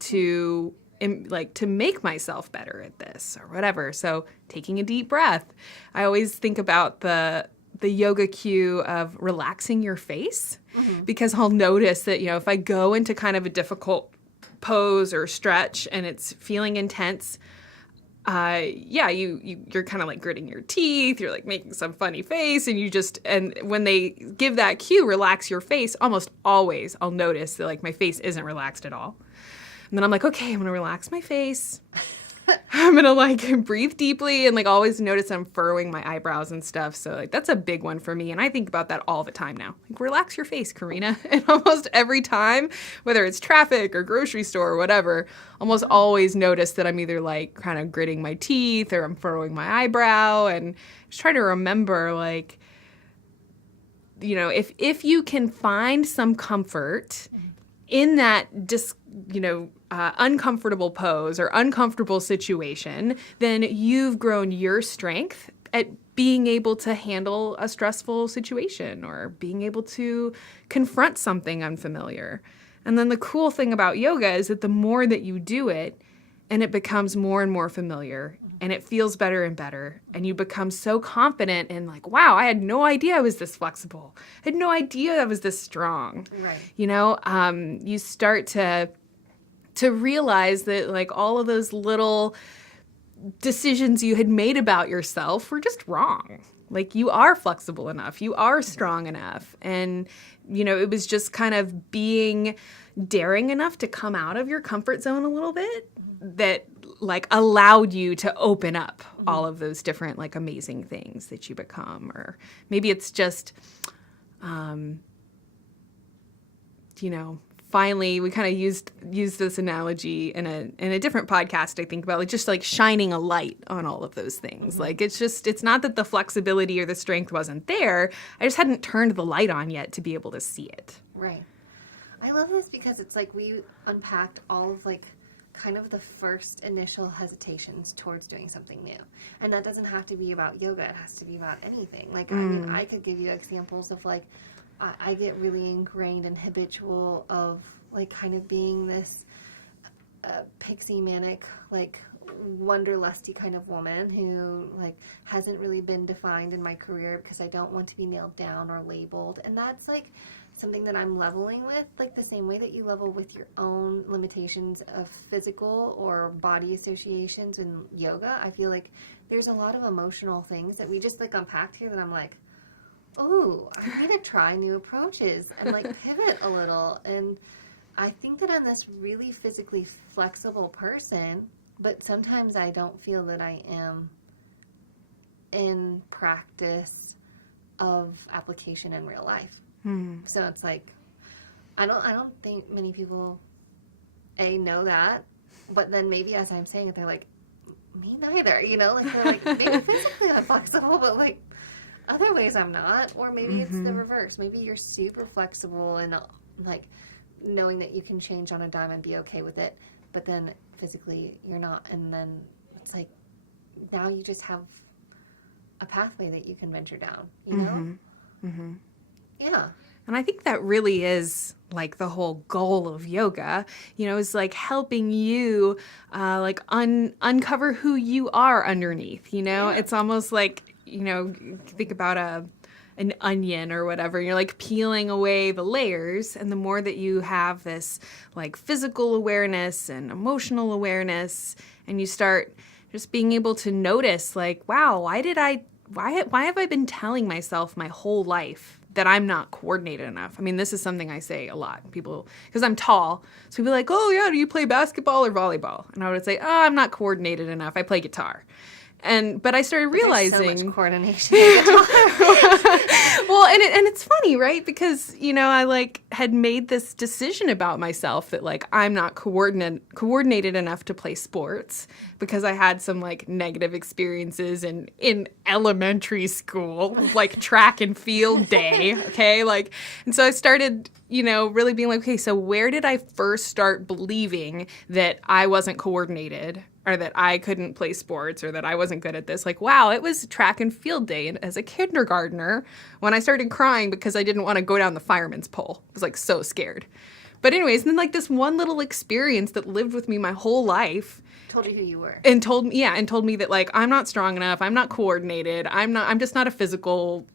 to make myself better at this or whatever? So taking a deep breath. I always think about the yoga cue of relaxing your face because I'll notice that, you know, if I go into kind of a difficult pose or stretch and it's feeling intense, you're kind of like gritting your teeth, you're like making some funny face and when they give that cue, relax your face, almost always I'll notice that like my face isn't relaxed at all. And then I'm like, okay, I'm going to relax my face. I'm going to like breathe deeply and like always notice I'm furrowing my eyebrows and stuff. So like that's a big one for me. And I think about that all the time now. Like relax your face, Karina. And almost every time, whether it's traffic or grocery store or whatever, almost always notice that I'm either like kind of gritting my teeth or I'm furrowing my eyebrow and just try to remember like, you know, if you can find some comfort in that uncomfortable pose or uncomfortable situation, then you've grown your strength at being able to handle a stressful situation or being able to confront something unfamiliar. And then the cool thing about yoga is that the more that you do it and it becomes more and more familiar and it feels better and better and you become so confident and like, wow, I had no idea I was this flexible. I had no idea I was this strong. Right. You know, you start to realize that like all of those little decisions you had made about yourself were just wrong. Like you are flexible enough, you are strong enough. And, you know, it was just kind of being daring enough to come out of your comfort zone a little bit that like allowed you to open up all of those different like amazing things that you become. Or maybe it's just, you know, finally, we kind of used this analogy in a different podcast, I think, about like just like shining a light on all of those things. Like it's not that the flexibility or the strength wasn't there. I just hadn't turned the light on yet to be able to see it. Right. I love this because it's like we unpacked all of like kind of the first initial hesitations towards doing something new. And that doesn't have to be about yoga. It has to be about anything. Like, I mean, I could give you examples of like, I get really ingrained and habitual of like kind of being this pixie manic, like wanderlusty kind of woman who like hasn't really been defined in my career because I don't want to be nailed down or labeled. And that's like something that I'm leveling with, like the same way that you level with your own limitations of physical or body associations in yoga. I feel like there's a lot of emotional things that we just like unpacked here that I'm like, oh, I'm going to try new approaches and like pivot a little. And I think that I'm this really physically flexible person, but sometimes I don't feel that I am in practice of application in real life. So it's like, I don't think many people know that, but then maybe as I'm saying it, they're like, me neither, you know, like they're like, maybe physically I'm flexible, but like other ways I'm not. Or maybe it's the reverse. Maybe you're super flexible and like knowing that you can change on a dime and be okay with it, but then physically you're not. And then it's like, now you just have a pathway that you can venture down, you know? Yeah. And I think that really is like the whole goal of yoga, you know, is like helping you like uncover who you are underneath, you know? Yeah. It's almost like, you know, think about an onion or whatever. You're like peeling away the layers, and the more that you have this like physical awareness and emotional awareness, and you start just being able to notice like, wow, why have I been telling myself my whole life that I'm not coordinated enough? I mean, this is something I say a lot. People, because I'm tall, so people are like, oh yeah, do you play basketball or volleyball? And I would say, oh, I'm not coordinated enough. I play guitar. But I started realizing There's so much coordination in guitar. well, and it's funny, right? Because, you know, I like had made this decision about myself that like I'm not coordinated enough to play sports because I had some like negative experiences in elementary school, like track and field day, okay? Like, and so I started, you know, really being like, okay, so where did I first start believing that I wasn't coordinated, or that I couldn't play sports, or that I wasn't good at this? Like, wow, it was track and field day as a kindergartner when I started crying because I didn't want to go down the fireman's pole. I was like so scared. But anyways, then like this one little experience that lived with me my whole life Told you who you were. and told me that like I'm not strong enough, I'm not coordinated, I'm just not a physical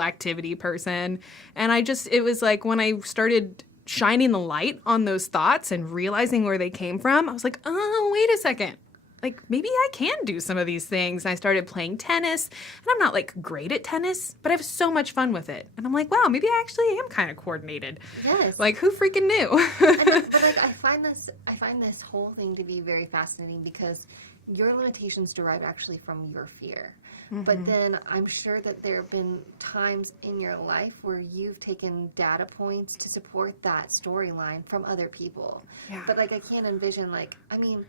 activity person. And it was like when I started shining the light on those thoughts and realizing where they came from, I was like, oh, wait a second. Like, maybe I can do some of these things. And I started playing tennis, and I'm not like great at tennis, but I have so much fun with it. And I'm like, wow, maybe I actually am kind of coordinated. Yes. Like, who freaking knew? But like, I find this whole thing to be very fascinating because your limitations derive actually from your fear. But then I'm sure that there have been times in your life where you've taken data points to support that storyline from other people. Yeah. But like, I can't envision, like, I mean,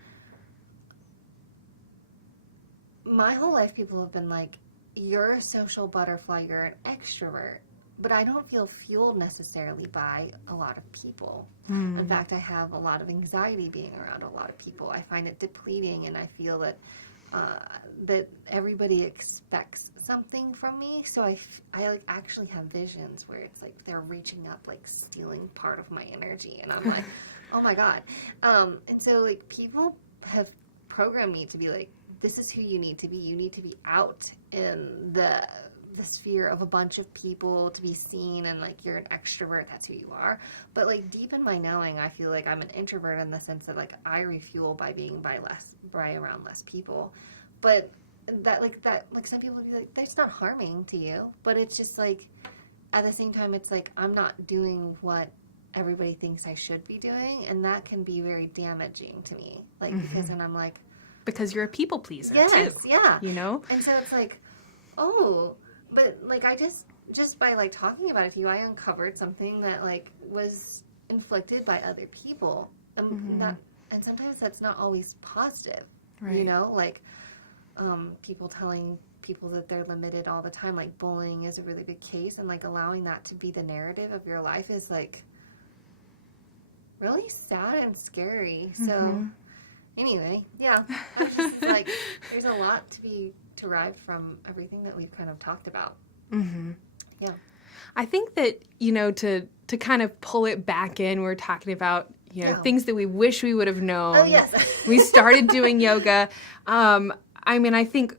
my whole life people have been like, you're a social butterfly, you're an extrovert, but I don't feel fueled necessarily by a lot of people. In fact, I have a lot of anxiety being around a lot of people. I find it depleting, and I feel that that everybody expects something from me. So I like actually have visions where it's like they're reaching up, like stealing part of my energy, and I'm like, oh my God. And so like people have programmed me to be like, this is who you need to be. You need to be out in the sphere of a bunch of people to be seen, and like you're an extrovert, that's who you are. But like deep in my knowing, I feel like I'm an introvert in the sense that like I refuel by being by around less people. But that some people would be like, that's not harming to you, but it's just like at the same time it's like I'm not doing what everybody thinks I should be doing, and that can be very damaging to me. Like because then I'm like, because you're a people pleaser yes, too. Yeah. You know? And so it's like, oh, but like I just by like talking about it to you, I uncovered something that like was inflicted by other people. And sometimes that's not always positive. Right. You know, like people telling people that they're limited all the time, like bullying is a really big case, and like allowing that to be the narrative of your life is like really sad and scary. So anyway, yeah, I'm just like, there's a lot to be derived from everything that we've kind of talked about. Yeah. I think that, you know, to kind of pull it back in, we're talking about, you know, things that we wish we would have known. Oh, yes. We started doing yoga. I mean, I think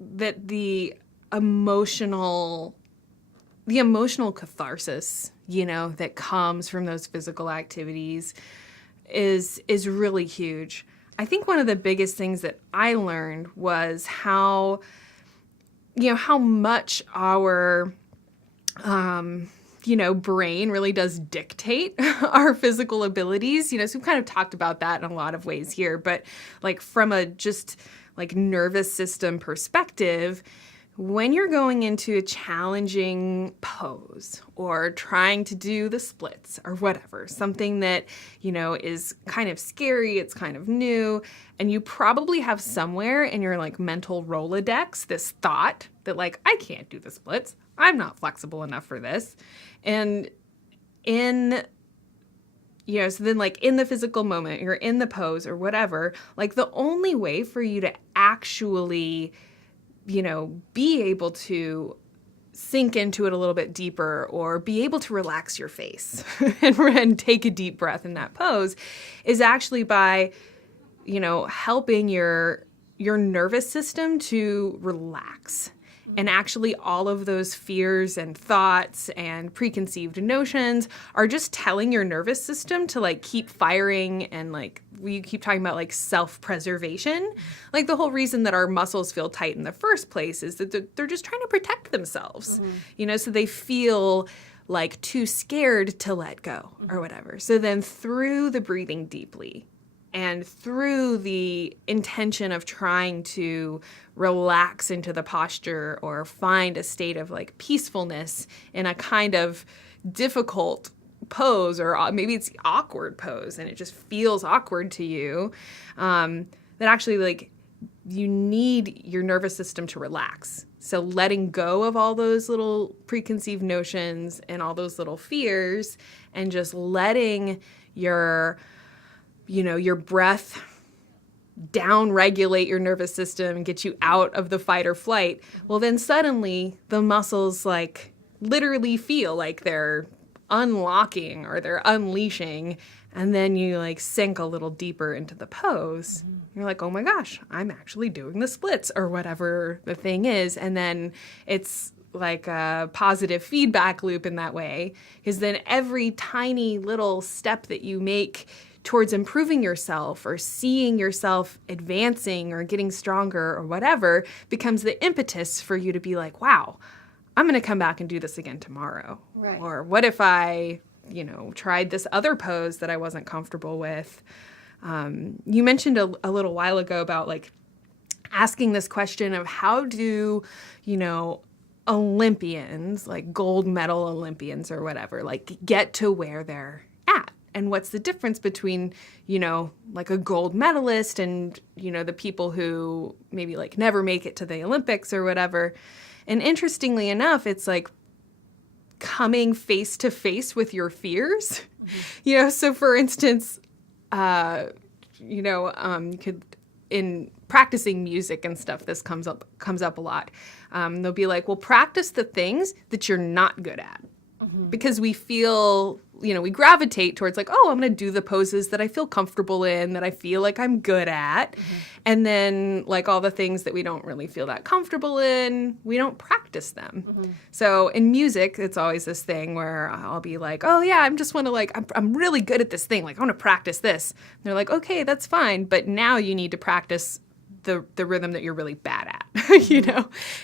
that the emotional catharsis, you know, that comes from those physical activities is really huge. I think one of the biggest things that I learned was how much our brain really does dictate our physical abilities. So we've kind of talked about that in a lot of ways here, but like from a just like nervous system perspective, when you're going into a challenging pose or trying to do the splits or whatever, something that, is kind of scary, it's kind of new, and you probably have somewhere in your like mental Rolodex this thought that like, I can't do the splits. I'm not flexible enough for this. And so then like in the physical moment, you're in the pose or whatever, like the only way for you to actually be able to sink into it a little bit deeper or be able to relax your face and take a deep breath in that pose is actually by, helping your nervous system to relax. And actually all of those fears and thoughts and preconceived notions are just telling your nervous system to like keep firing, and like we keep talking about like self-preservation. Like the whole reason that our muscles feel tight in the first place is that they're just trying to protect themselves, so they feel like too scared to let go or whatever. So then through the breathing deeply and through the intention of trying to relax into the posture or find a state of like peacefulness in a kind of difficult pose, or maybe it's awkward pose and it just feels awkward to you, that actually like you need your nervous system to relax. So letting go of all those little preconceived notions and all those little fears and just letting your breath down regulate your nervous system and get you out of the fight or flight, well, then suddenly the muscles like literally feel like they're unlocking or they're unleashing. And then you like sink a little deeper into the pose. You're like, oh my gosh, I'm actually doing the splits or whatever the thing is. And then it's like a positive feedback loop in that way, because then every tiny little step that you make towards improving yourself or seeing yourself advancing or getting stronger or whatever becomes the impetus for you to be like, wow, I'm going to come back and do this again tomorrow. Right. Or what if I, tried this other pose that I wasn't comfortable with? You mentioned a little while ago about like asking this question of how do, Olympians, like gold medal Olympians or whatever, like get to where they're at? And what's the difference between, like a gold medalist and, the people who maybe like never make it to the Olympics or whatever. And interestingly enough, it's like coming face to face with your fears. So for instance, you could, in practicing music and stuff, this comes up a lot. They'll be like, well, practice the things that you're not good at. Because we feel, we gravitate towards like, oh, I'm going to do the poses that I feel comfortable in, that I feel like I'm good at. And then like all the things that we don't really feel that comfortable in, we don't practice them. So in music, it's always this thing where I'll be like, oh yeah, I just want to like, I'm really good at this thing. Like I want to practice this. And they're like, okay, that's fine. But now you need to practice the rhythm that you're really bad at,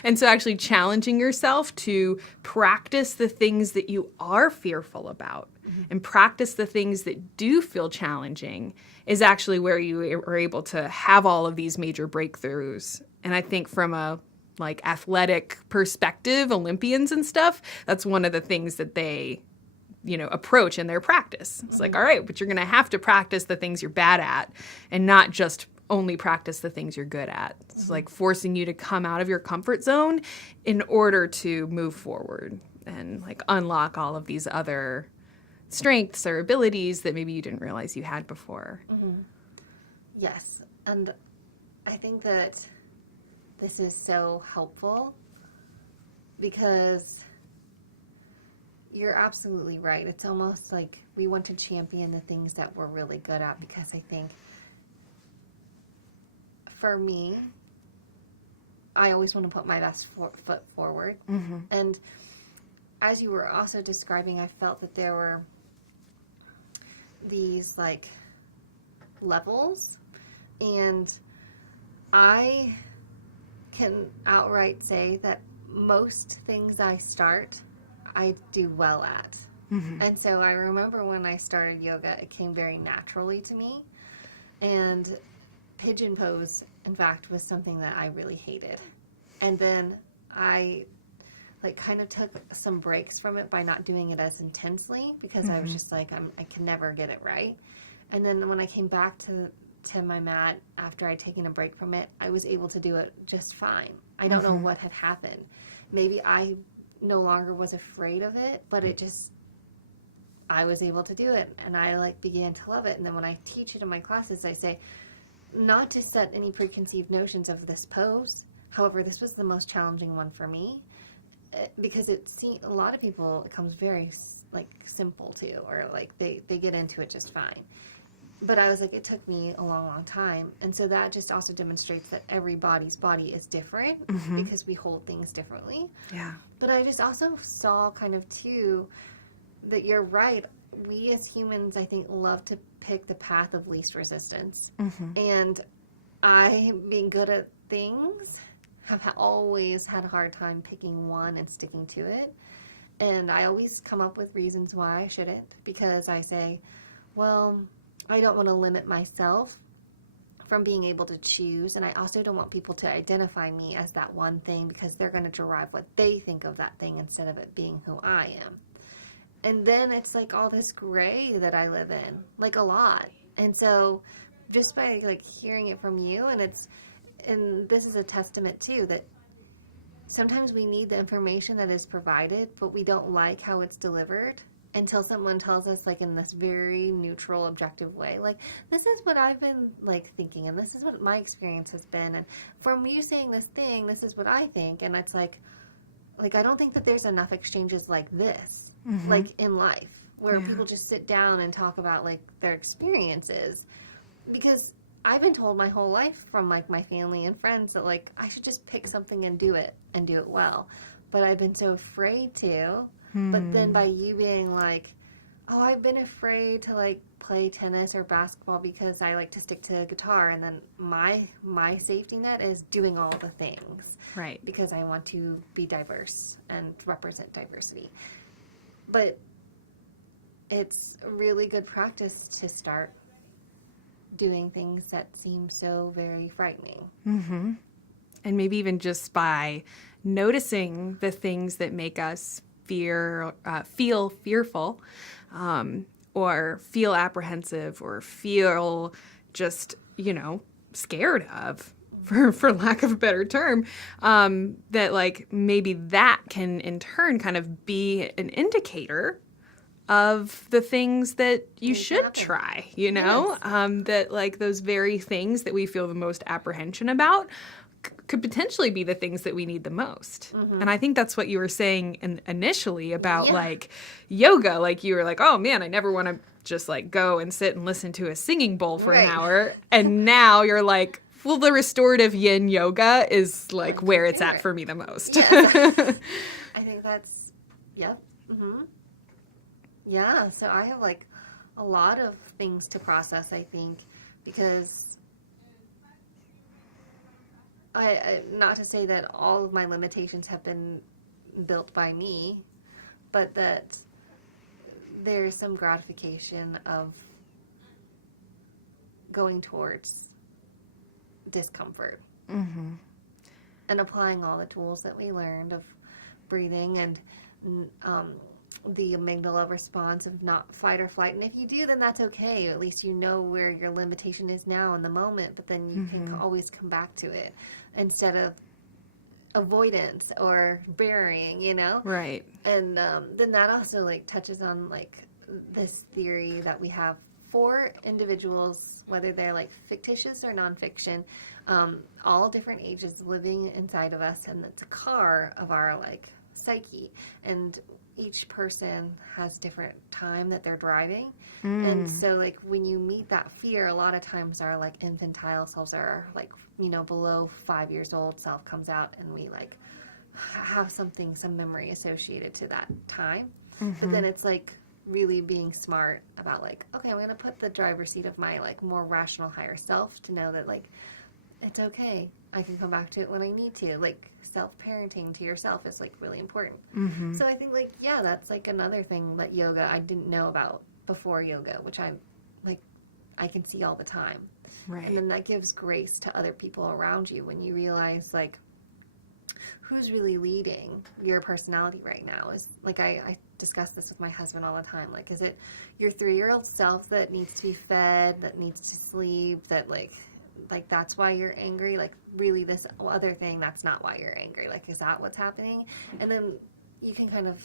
And so actually challenging yourself to practice the things that you are fearful about and practice the things that do feel challenging is actually where you are able to have all of these major breakthroughs. And I think from a like athletic perspective, Olympians and stuff, that's one of the things that they approach in their practice. It's like, all right, but you're going to have to practice the things you're bad at and not just only practice the things you're good at. It's like forcing you to come out of your comfort zone in order to move forward and like unlock all of these other strengths or abilities that maybe you didn't realize you had before. Yes. And I think that this is so helpful because you're absolutely right. It's almost like we want to champion the things that we're really good at, because I think for me, I always want to put my best foot forward. And as you were also describing, I felt that there were these like levels, and I can outright say that most things I start, I do well at. And so I remember when I started yoga, it came very naturally to me. And pigeon pose, in fact, was something that I really hated. And then I kind of took some breaks from it by not doing it as intensely, because I was just like, I can never get it right. And then when I came back to my mat after I'd taken a break from it, I was able to do it just fine. I don't know what had happened. Maybe I no longer was afraid of it, but I was able to do it, and I began to love it. And then when I teach it in my classes, I say not to set any preconceived notions of this pose. However, this was the most challenging one for me, because a lot of people, it comes very simple too, or they get into it just fine. But I was like, it took me a long, long time. And so that just also demonstrates that everybody's body is different, because we hold things differently. Yeah. But I just also saw kind of too that you're right. We as humans, I think, love to pick the path of least resistance. And I, being good at things, have always had a hard time picking one and sticking to it. And I always come up with reasons why I shouldn't, because I say, well, I don't want to limit myself from being able to choose. And I also don't want people to identify me as that one thing, because they're going to derive what they think of that thing instead of it being who I am. And then it's all this gray that I live in, a lot. And so just by hearing it from you, and this is a testament too, that sometimes we need the information that is provided, but we don't like how it's delivered until someone tells us in this very neutral, objective way. This is what I've been thinking, and this is what my experience has been. And from you saying this thing, this is what I think. And it's I don't think that there's enough exchanges like this. In life, where people just sit down and talk about their experiences, because I've been told my whole life from my family and friends that I should just pick something and do it well, but I've been so afraid to. But then by you being oh, I've been afraid to play tennis or basketball because I like to stick to guitar, and then my safety net is doing all the things, right? Because I want to be diverse and represent diversity. But it's really good practice to start doing things that seem so very frightening. And maybe even just by noticing the things that make us feel fearful, or feel apprehensive, or feel just, scared of, for lack of a better term, that maybe that can in turn kind of be an indicator of the things that you should try, Yes. That those very things that we feel the most apprehension about could potentially be the things that we need the most. And I think that's what you were saying initially about yoga. You were oh man, I never want to just go and sit and listen to a singing bowl for an hour. And now you're well, the restorative yin yoga is where it's at for me the most. Yes. I think that's, yep. Yeah, so I have a lot of things to process, I think, because I not to say that all of my limitations have been built by me, but that there's some gratification of going towards discomfort and applying all the tools that we learned of breathing and the amygdala response of not fight or flight. And if you do, then that's okay. At least you know where your limitation is now in the moment, but then you can always come back to it instead of avoidance or burying, Right. And then that also touches on this theory that we have for individuals, whether they're fictitious or nonfiction, all different ages living inside of us, and it's a car of our psyche, and each person has different time that they're driving. And so when you meet that fear, a lot of times our infantile selves are below 5 years old self comes out, and we have some memory associated to that time. But then it's really being smart about okay, I'm going to put the driver's seat of my more rational higher self to know that it's okay. I can come back to it when I need to. Like, self-parenting to yourself is, like, really important. Mm-hmm. So I think, like, yeah, that's, like, another thing that yoga I didn't know about before yoga, which I'm, like, I can see all the time. Right. And then that gives grace to other people around you when you realize, like, who's really leading your personality right now. Is, like, I discuss this with my husband all the time. Like, is it your 3-year-old self that needs to be fed, that needs to sleep, that, like that's why you're angry? Like, really, this other thing, that's not why you're angry. Like, is that what's happening? And then you can kind of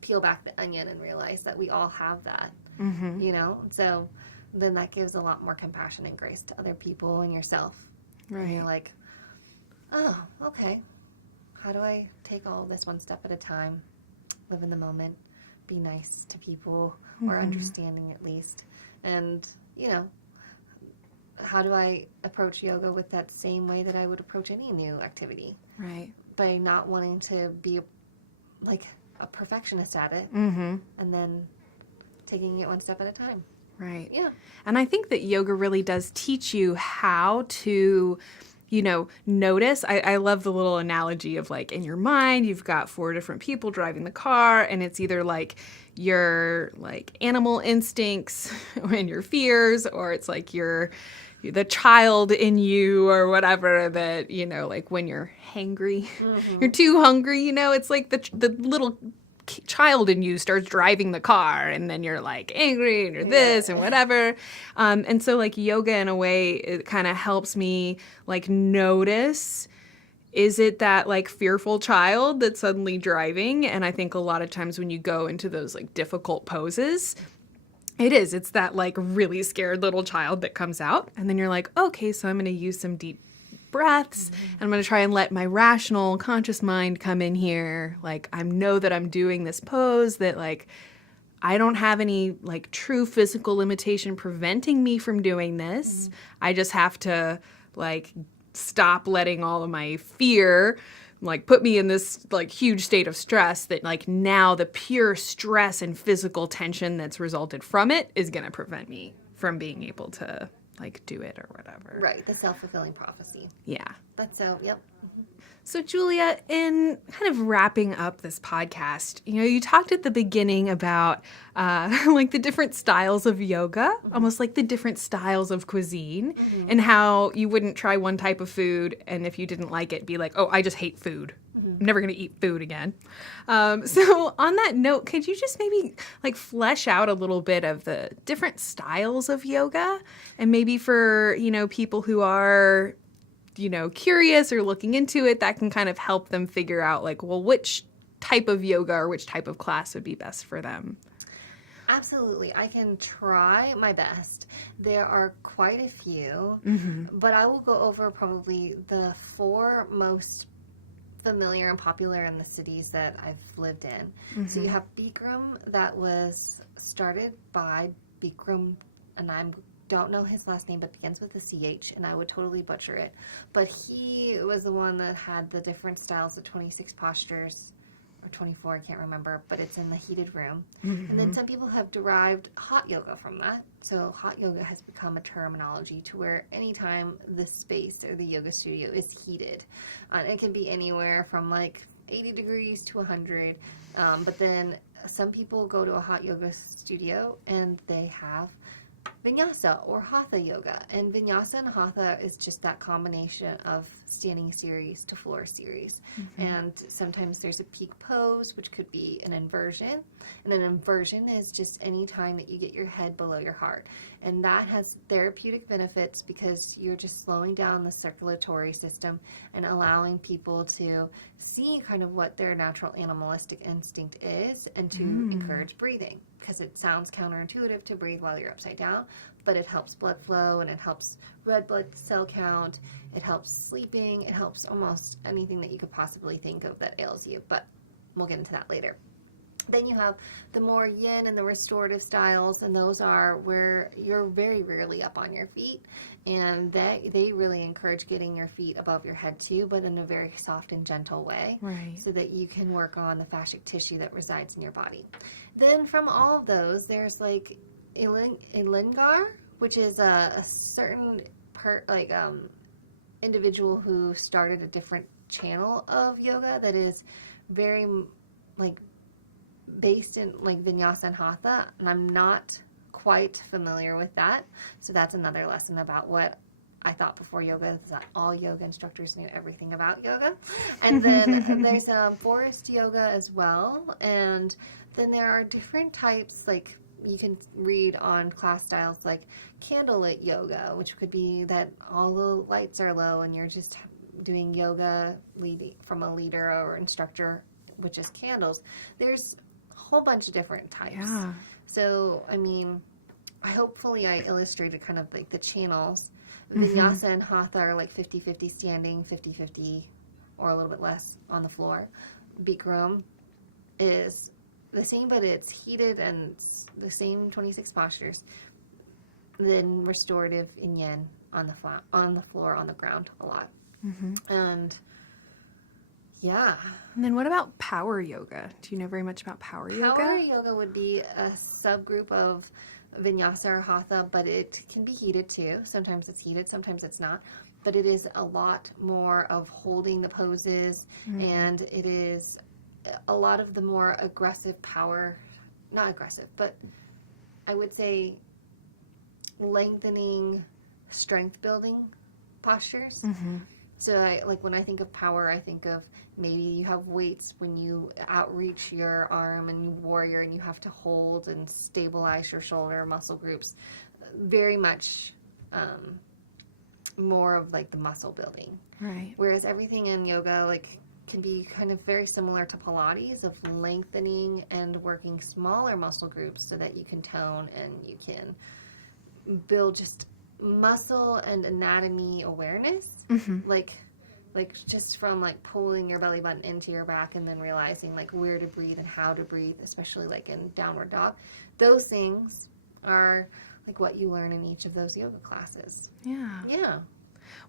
peel back the onion and realize that we all have that, Mm-hmm. you know? So then that gives a lot more compassion and grace to other people and yourself. Right. And you're like, oh, okay. How do I take all of this one step at a time, live in the moment, be nice to people, or Mhm. understanding at least? And, you know, how do I approach yoga with that same way that I would approach any new activity? Right. By not wanting to be, like, a perfectionist at it, Mm-hmm. and then taking it one step at a time. Right. Yeah. And I think that yoga really does teach you how to, you know, notice. I love the little analogy of, like, in your mind, you've got 4 different people driving the car, and it's either like your, like, animal instincts and your fears, or it's like the child in you or whatever that, you know, like when you're hangry, you're too hungry, you know, it's like the little child in you starts driving the car, and then you're, like, angry and you're this and whatever. And so, like, yoga in a way, it kind of helps me, like, notice, is it that, like, fearful child that's suddenly driving? And I think a lot of times when you go into those, like, difficult poses, it's that, like, really scared little child that comes out. And then you're like, okay, so I'm going to use some deep breaths, and I'm going to try and let my rational, conscious mind come in here. Like, I know that I'm doing this pose, that, like, I don't have any, like, true physical limitation preventing me from doing this. I just have to, like, stop letting all of my fear, like, put me in this, like, huge state of stress that, like, now the pure stress and physical tension that's resulted from it is going to prevent me from being able to, like, do it or whatever. Right, the self-fulfilling prophecy. Yeah. That's so, yep. So, Julia, in kind of wrapping up this podcast, you know, you talked at the beginning about like the different styles of yoga, almost like the different styles of cuisine, and how you wouldn't try one type of food, and if you didn't like it, be like, oh, I just hate food. I'm never going to eat food again. So on that note, could you just maybe, like, flesh out a little bit of the different styles of yoga, and maybe for, you know, people who are, you know, curious or looking into it, that can kind of help them figure out, like, well, which type of yoga or which type of class would be best for them? Absolutely. I can try my best. There are quite a few, but I will go over probably the 4 most familiar and popular in the cities that I've lived in. So you have Bikram, that was started by Bikram, and I don't know his last name, but begins with a CH, and I would totally butcher it. But he was the one that had the different styles of 26 postures, or 24, I can't remember, but it's in the heated room. And then some people have derived hot yoga from that. So hot yoga has become a terminology to where anytime the space or the yoga studio is heated, it can be anywhere from, like, 80 degrees to 100. But then some people go to a hot yoga studio and they have Vinyasa or Hatha yoga. And Vinyasa and Hatha is just that combination of standing series to floor series. And sometimes there's a peak pose, which could be an inversion. And an inversion is just any time that you get your head below your heart. And that has therapeutic benefits because you're just slowing down the circulatory system and allowing people to see kind of what their natural animalistic instinct is, and to encourage breathing, because it sounds counterintuitive to breathe while you're upside down, but it helps blood flow, and it helps red blood cell count, it helps sleeping, it helps almost anything that you could possibly think of that ails you, but we'll get into that later. Then you have the more yin and the restorative styles, and those are where you're very rarely up on your feet, and they really encourage getting your feet above your head too, but in a very soft and gentle way, Right. so that you can work on the fascic tissue that resides in your body. Then from all of those, there's, like, Iyengar, which is a certain individual who started a different channel of yoga that is very like based in like vinyasa and hatha, and I'm not quite familiar with that. So that's another lesson about what I thought before yoga, is that all yoga instructors knew everything about yoga. And then there's forest yoga as well. And then there are different types, like you can read on class styles like candlelit yoga, which could be that all the lights are low and you're just doing yoga leading from a leader or instructor, which is candles. There's a whole bunch of different types. Yeah. So, I mean, hopefully I illustrated kind of like the channels. Vinyasa and hatha are like 50-50 standing, 50-50 or a little bit less on the floor. Bikram is the same, but it's heated and it's the same 26 postures. Then restorative in yen on the floor, on the ground a lot. And yeah. And then what about power yoga? Do you know very much about power yoga? Power yoga would be a subgroup of vinyasa or hatha, but it can be heated too. Sometimes it's heated, sometimes it's not. But it is a lot more of holding the poses, and it is a lot of the more aggressive power, not aggressive, but I would say lengthening, strength building postures. So like when I think of power, I think of maybe you have weights when you outreach your arm and you warrior and you have to hold and stabilize your shoulder muscle groups. Very much more of like the muscle building. Right. Whereas everything in yoga like can be kind of very similar to Pilates, of lengthening and working smaller muscle groups so that you can tone and you can build just muscle and anatomy awareness. Like just from like pulling your belly button into your back and then realizing like where to breathe and how to breathe, especially like in downward dog. Those things are like what you learn in each of those yoga classes. Yeah.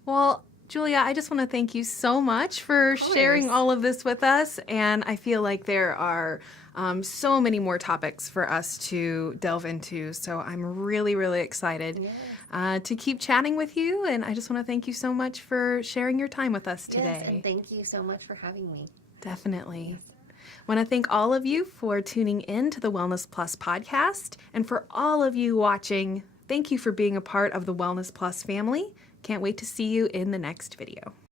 Well, Julia, I just want to thank you so much for sharing all of this with us. And I feel like there are so many more topics for us to delve into. So I'm really, really excited to keep chatting with you. And I just want to thank you so much for sharing your time with us today. Yes, and thank you so much for having me. Definitely. I want to thank all of you for tuning in to the Wellness Plus podcast. And for all of you watching, thank you for being a part of the Wellness Plus family. Can't wait to see you in the next video.